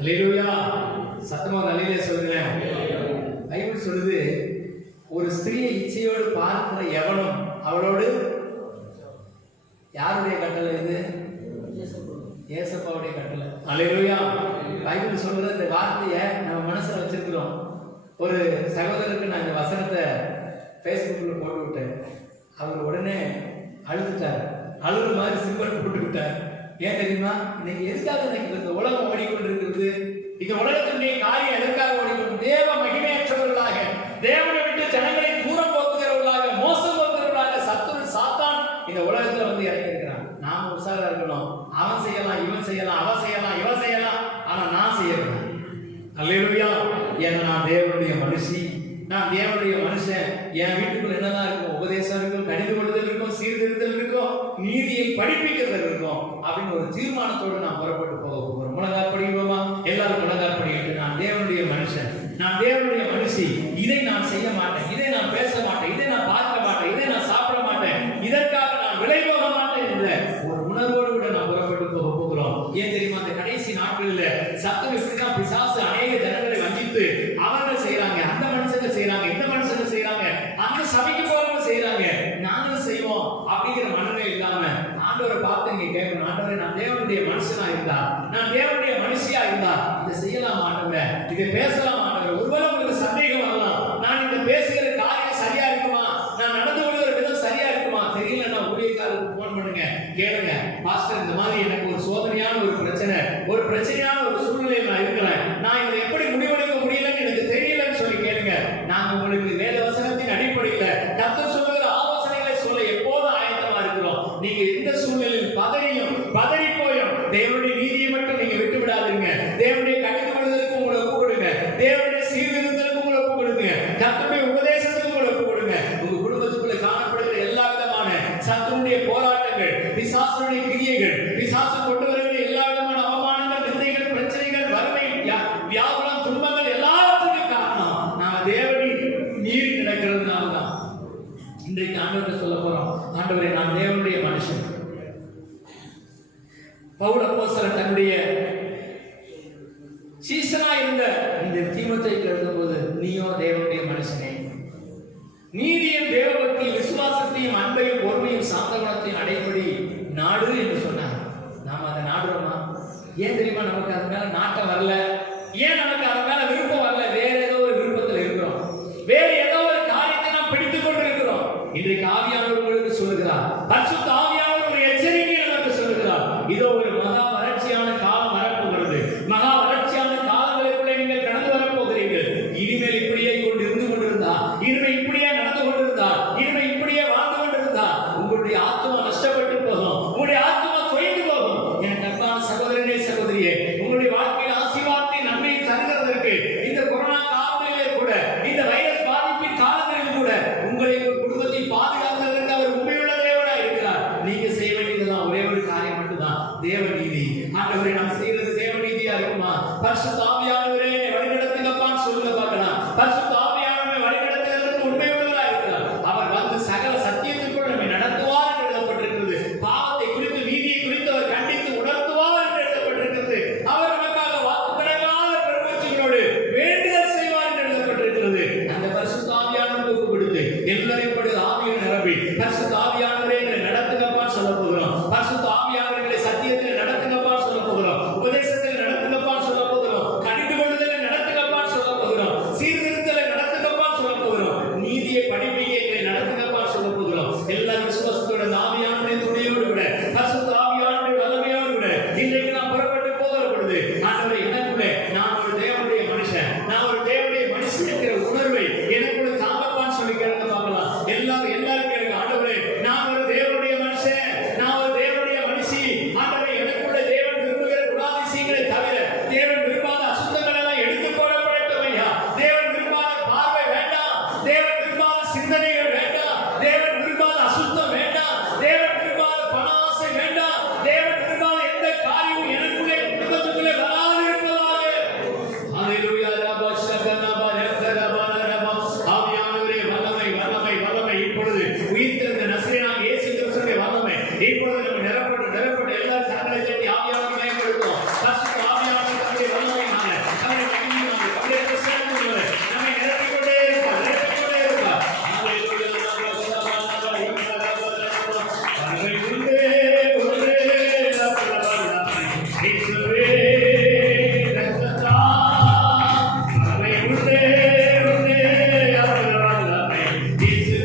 அல்லேலூயா. சத்தமா அல்லேலூயா சொல்லுங்க. பைபிள் சொல்லுது, ஒரு ஸ்திரீயை இச்சையோடு பார்க்கிற எவனும் அவளோடு, யாருடைய கட்டளை இது? ஏசப்பாவுடைய கட்டளை. அல்லேலூயா. பைபிள் சொல்ற இந்த வார்த்தையை நம்ம மனசுல வச்சிருக்கிறோம். ஒரு சகோதரருக்கு நான் இந்த வசனத்தை ஃபேஸ்புக்கில் போட்டு விட்டேன். அவர் உடனே அழுதுட்டார். அழுது மாதிரி சிம்பிள் போட்டு விட்டார். ஏன் தெரியுமா? இன்னைக்கு எதுக்காக இன்னைக்கு இந்த உலகம் ஓடிக்கொண்டிருக்கிறது? இந்த உலகத்தினுடைய காரியம் எதற்காக ஓடிக்கொண்டு? தேவ மகிமையற்றவர்களாக, தேவனை விட்டு ஜனங்களை தூரம் போக்குகிறவர்களாக, மோசம் போக்குகிறவர்களாக சத்துரு சாத்தான் இந்த உலகத்துல வந்து இறங்கி இருக்கிறான். நாம உஷாரா இருக்கணும். அவன் செய்யலாம், இவன் செய்யலாம், அவன் செய்யலாம், இவன் செய்யலாம், ஆனா நான் செய்யறேன். அல்லேலூயா. ஏன்னா நான் தேவனுடைய மனுஷி, நான் தேவனுடைய மனுஷன். என் வீட்டுக்குள்ள என்னதான் இருக்கும்? உபதேசம் இருக்கும், கடிந்து கொள்ளுதல் இருக்கும், சீர்திருத்தல் இருக்கும், நீதியை படிப்பிக்கிறது இருக்கும். அப்படின்னு ஒரு தீர்மானத்தோடு நான் புறப்பட்டு போக போகிறோம். முழங்கால் படிக்குவோமா? எல்லாரும் முழங்கால் படிக்கிட்டு, நான் தேவனுடைய மனுஷன், நான் தேவனுடைய மனுஷி, இதை நான் செய்ய மாட்டேன், இதை நான் பேச மாட்டேன், இதை நான் பார்க்க மாட்டேன், இதை நான் சாப்பிட மாட்டேன், இதற்காக நான் விலை போக மாட்டேன் என்ற ஒரு உணர்வோடு கூட நான் புறப்பட்டு போக போகிறோம். ஏன் தெரியுமா? அந்த கடைசி நாட்களில் சத்துரு இப்படிதான் பிசாசு அநேக ஜனங்களை வஞ்சித்து அவர்கள் செய்யறாங்க, அந்த மனுஷங்க செய்யறாங்க, இந்த மனுஷங்க செய்யறாங்க, அந்த சபைக்கு போறவங்க செய்யறாங்க, நாங்களும் செய்வோம் அப்படிங்கிற மனநிலை இல்லாம ஆண்டவரை பார்த்து நீங்க கேட்கணும். ஆண்டவரை, நான் தேவனுடைய மனுஷனா இருந்தா, நான் தேவனுடைய மனுஷியா இருந்தா இதை செய்யலாம் ஆண்டவரே, இதை பேசலாம் ஆண்டவரே. ஒருவேளை உங்களுக்கு சந்தேகம் வரலாம், நான் இந்த பேசுகிற காரியம் சரியா இருக்குமா, நான் நடந்து கொள்கிற விதம் சரியா இருக்குமா தெரியலன்னா ஊழியக்காரருக்கு போன் பண்ணுங்க, கேளுங்க. பாஸ்டர், இந்த மாதிரி எனக்கு ஒரு சோதனையான ஒரு பிரச்சனையான ஒரு சூழ்நிலையில் நான் இருக்கிறேன், நான் இதை எப்படி முடிவெடுக்க முடியலன்னு எனக்கு தெரியலன்னு சொல்லி கேளுங்க. நாங்க உங்களுக்கு வேத வசனத்தின் அடிப்படையில் கர்த்தர் சொல்லுகிற ஆலோசனைகளை சொல்ல எப்போதும் ஆயத்தமா இருக்கிறோம். நீங்க எந்த சூழ்நிலையில் பதறி போயும் தேவனுடைய நீதியை மட்டும் நீங்க விட்டு விடாதீங்க. தேவனுடைய கடிந்து கொள்வதற்கு உங்களை ஒப்பு கொடுங்க, தேவனுடைய சீர்திருத்தலுக்கு உங்களை ஒப்பு கொடுங்க, கர்த்தருடைய உபதேசத்துக்கு உங்களை ஒப்பு கொடுங்க. உங்க குடும்பத்துக்குள்ள காணப்படுகிற எல்லா விதமான சத்துருடைய போராட்டங்கள், பிசாசுடைய கிரியைகள், பிசாசு கொண்டு வருகிற எல்லா விதமான அவமானங்கள், நிந்தைகள், பிரச்சனைகள், வறுமை, வியாகுலம், துன்பங்கள் எல்லாத்துக்கும் காரணம் நாம தேவனை மீறி நடக்கிறதுனால தான். இன்றைக்கு ஆண்டவரை சொல்ல போறோம், ஆண்டவரே, நான் தேவனுடைய மனுஷன். பவுல் அப்போஸ்தலன் தன்னுடைய சீசனா இருந்த இந்த தீமோத்தேயுக்கு எழுதும்போது, நீயோ தேவனுடைய மனுஷனே, நீதியும் தேவபக்தியும் விசுவாசத்தையும் அன்பையும் பொறுமையும் சாந்த குணத்தையும் அடைபடி நாடு என்று சொன்னார். நாம அதை நாடுறோமா? ஏன் தெரியுமா? நமக்கு அது மேல நாட்டம் வரல. ஏன் நமக்கு அது மேல விருப்பம் வரல? வேற ஏதோ ஒரு விருப்பத்தில் இருக்கிறோம், வேற ஏதோ ஒரு காரியத்தை நாம் பிடித்துக் கொண்டு இருக்கிறோம். இன்றைக்கு ஆவியானவர் உங்களுக்கு சொல்லுகிறார், பரிசுத்த ஆவியானவர் ஒரு எச்சரிக்கை நமக்கு சொல்லுகிறார். இதோ ஒரு மகா வறட்சியான காலம் வரப்போகிறது. மகா வறட்சியான காலங்களுக்குள்ளே நீங்கள் கடந்து வரப்போகிறீர்கள். இனிமேல் இப்படியே இருந்து கொண்டிருந்தா, இனிமேல் இப்படியே நடந்து கொண்டிருந்தா, இனிமேல் இப்படியே வாழ்ந்து கொண்டிருந்தா உங்களுடைய ஆத்மா நஷ்டப்பட்டு போகும், உங்களுடைய ஆத்மா தொய்ந்து போகும். என் அன்பான சகோதரனே, சகோதரியே, உங்களுடைய வாழ்க்கையில் ஆசீர்வாதத்தை நன்மையை தருகிறதற்கு இந்த கொரோனா காலங்களிலே கூட, இந்த வைரஸ் பாதிப்பின் காலங்களில் கூட உங்களை ஒரு குடும்பத்தை பாதுகாக்கிறதற்கு அவர் உண்மையுள்ள தேவனாக இருக்கிறார். நீங்க செய்ய வேண்டியதுதான் ஒரே ஒரு காரியம் மட்டும்தான், தேவநீதி. ஆண்டவரே, நாம் செய்யறது தேவநீதியா இருக்குமா? பரிசுத்த ஆவியானவரே என்னை வழிநடத்துங்கப்பான்னு சொல்லுங்க பார்க்கலாம். பரிசுத்த ஆவியானவரை வழிநடத்துகிறதுக்கு உண்மையுள்ளவராக இருக்கிறார். அவர் வந்து சகல சத்தியத்திற்குள் நம்மை நடத்துவார் என்று எழுதப்பட்டிருக்கிறது. பாவத்தை குறித்து, நீதியை குறித்து அவர் கண்டித்து உணர்த்துவார் என்று எழுதப்பட்டிருக்கிறது. அவர் நமக்காக வாக்குக்கடங்காத பெருமூச்சுகளோடு வேண்டுதல் செய்வார் என்று எழுதப்பட்டிருக்கிறது. அந்த பரிசுத்த ஆவியானவருக்கு கொடுத்து எல்லாரையும் படி ஆவியில் நிரம்பி, பரிசுத்த ஆவியானவரே என்னை நடத்துங்கப்பான்னு சொல்ல போகிறோம். பரிசுத்த ஆவியானவர்களை சத்தியத்தில் நடத்துங்கப்பா சொல்ல போகிறோம், உபதேசத்தில் நடத்துங்கப்பா சொல்ல போகிறோம், கடிந்து கொள்ளுதலை நடத்துங்கப்பா சொல்ல போகிறோம், சீர்திருத்தலை நடத்துங்கப்பா சொல்ல போகிறோம், நீதியை படிப்பிக்கைகளை நடத்துங்கப்பா சொல்ல போகிறோம். எல்லா விசுவாசத்தோட ஆவியானவருடைய துணையோடு விட, பரிசுத்த ஆவியானவருடைய வல்லமையோடு விட இன்றைக்கு நான் புறப்பட்டு போகிற பொழுது, ஆண்டவரே, எனக்குள்ளே நான் ஒரு தேவனுடைய மனுஷன், நான் ஒரு தேவனுடைய மனுஷன் என்கிற உணர்வை எனக்குள்ள தாங்கப்பான்னு சொல்லி கேட்க பார்க்கலாம். எல்லாரும் கேளுங்க, ஆண்டவரே, நான் ஒரு தேவனுடைய மனுஷன், நான் ஒரு தேவனுடைய மனுஷி. ஆண்டவரே, எனக்குள்ள தேவன் விரும்புகிற குணாதிசயங்களை தவிர தேவன் விரும்பாத அசுத்தங்கள் எல்லாம் எடுத்து போடப்படட்டும் ஐயா. தேவன் விரும்பாத பார்வை வேண்டாம், தேவன் விரும்பாத சிந்தனைகள் வேண்டாம், தேவன் விரும்பாத அசுத்தம் வேண்டாம், தேவன் விரும்பாத பணாசை வேண்டாம், தேவன் விரும்பாத எந்த காரியமும் எனக்குள்ளே குடும்பத்துக்குள்ளே வராது இருப்பதாக. ஹல்லேலூயா. ரபா ஷகனபா ரபா ரபா. ஆவியானவரே, வல்லமை வல்லமை வல்லமை இப்பொழுது உயிர்த்தெழுந்த நசரேயனாகிய இயேசு கிறிஸ்துவின் வல்லமை இப்பொழுது நம்ம நிரப்பட்டு எல்லாரும் கரங்களை தட்டி ஆவியானவரை மேம்படுத்தும். பரிசுத்த ஆவியானவர் தம்முடைய வல்லமையினால, தம்முடைய மகிமையினால, தம்முடைய பிரசன்னத்தினால நம்மை நிரப்பிக்கொண்டே இருப்பார். ஹல்லேலூயா. வல்லமை உண்டே உண்டே இயேசுவே ரட்சகா. வல்லமை உண்டே உண்டே இயேசுவே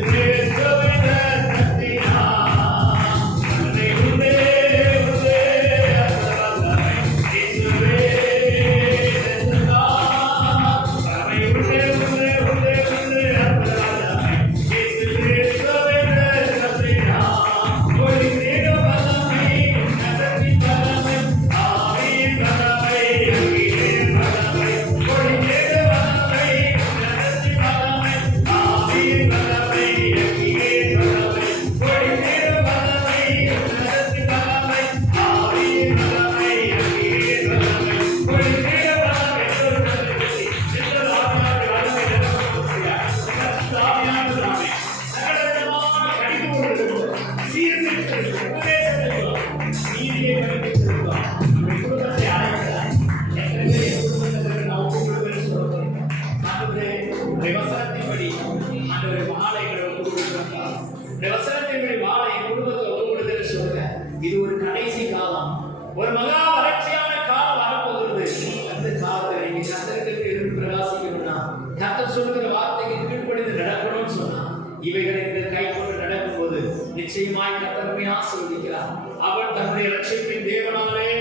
ஒரு மகா வறட்சியான காலம் வரப்போகிறது. அந்த காலத்துல நீங்க கர்த்தருக்கு இருந்து பிரகாசிக்கணும்னா, கர்த்தர் சொல்லுகிற வார்த்தைக்கு கீழ்ப்படிந்து நடக்கணும்னு சொன்னா, இவைகளை நீங்கள் கை கொண்டு நடக்கும்போது நிச்சயமாய் கர்த்தரை ஆசீர்வதிக்கிறார். அவர் தன்னுடைய ரட்சிப்பின் தேவனாலே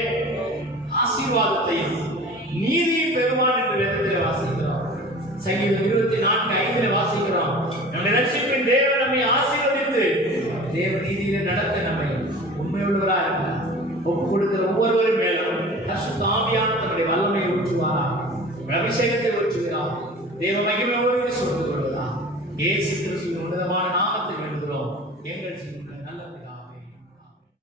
ஆசீர்வாதத்தையும் நீதியை பெறுவான் என்று வேதத்தில் வாசிக்கிறோம். சங்கீதம் 24:5 வாசிக்கிறோம். நம்முடைய ரட்சிப்பின் தேவன் நம்மை ஆசீர்வதித்து தேவ நீதியில நடத்த நம்மை உண்மையுள்ளவராக இருக்கிறார். ஒப்பு கொடுக்கிற ஒவ்வொருவரும் மேலும் பரிசுத்த ஆவியான தன்னுடைய வல்லமையை ஊற்றுவார், அபிஷேகத்தை ஊற்றுகிறார். தேவ மகிமையோடு சொல்லிக் கொள்வதா இயேசு கிறிஸ்துவின் உன்னதமான நாமத்தில் எழுதுகிறோம் எங்கள்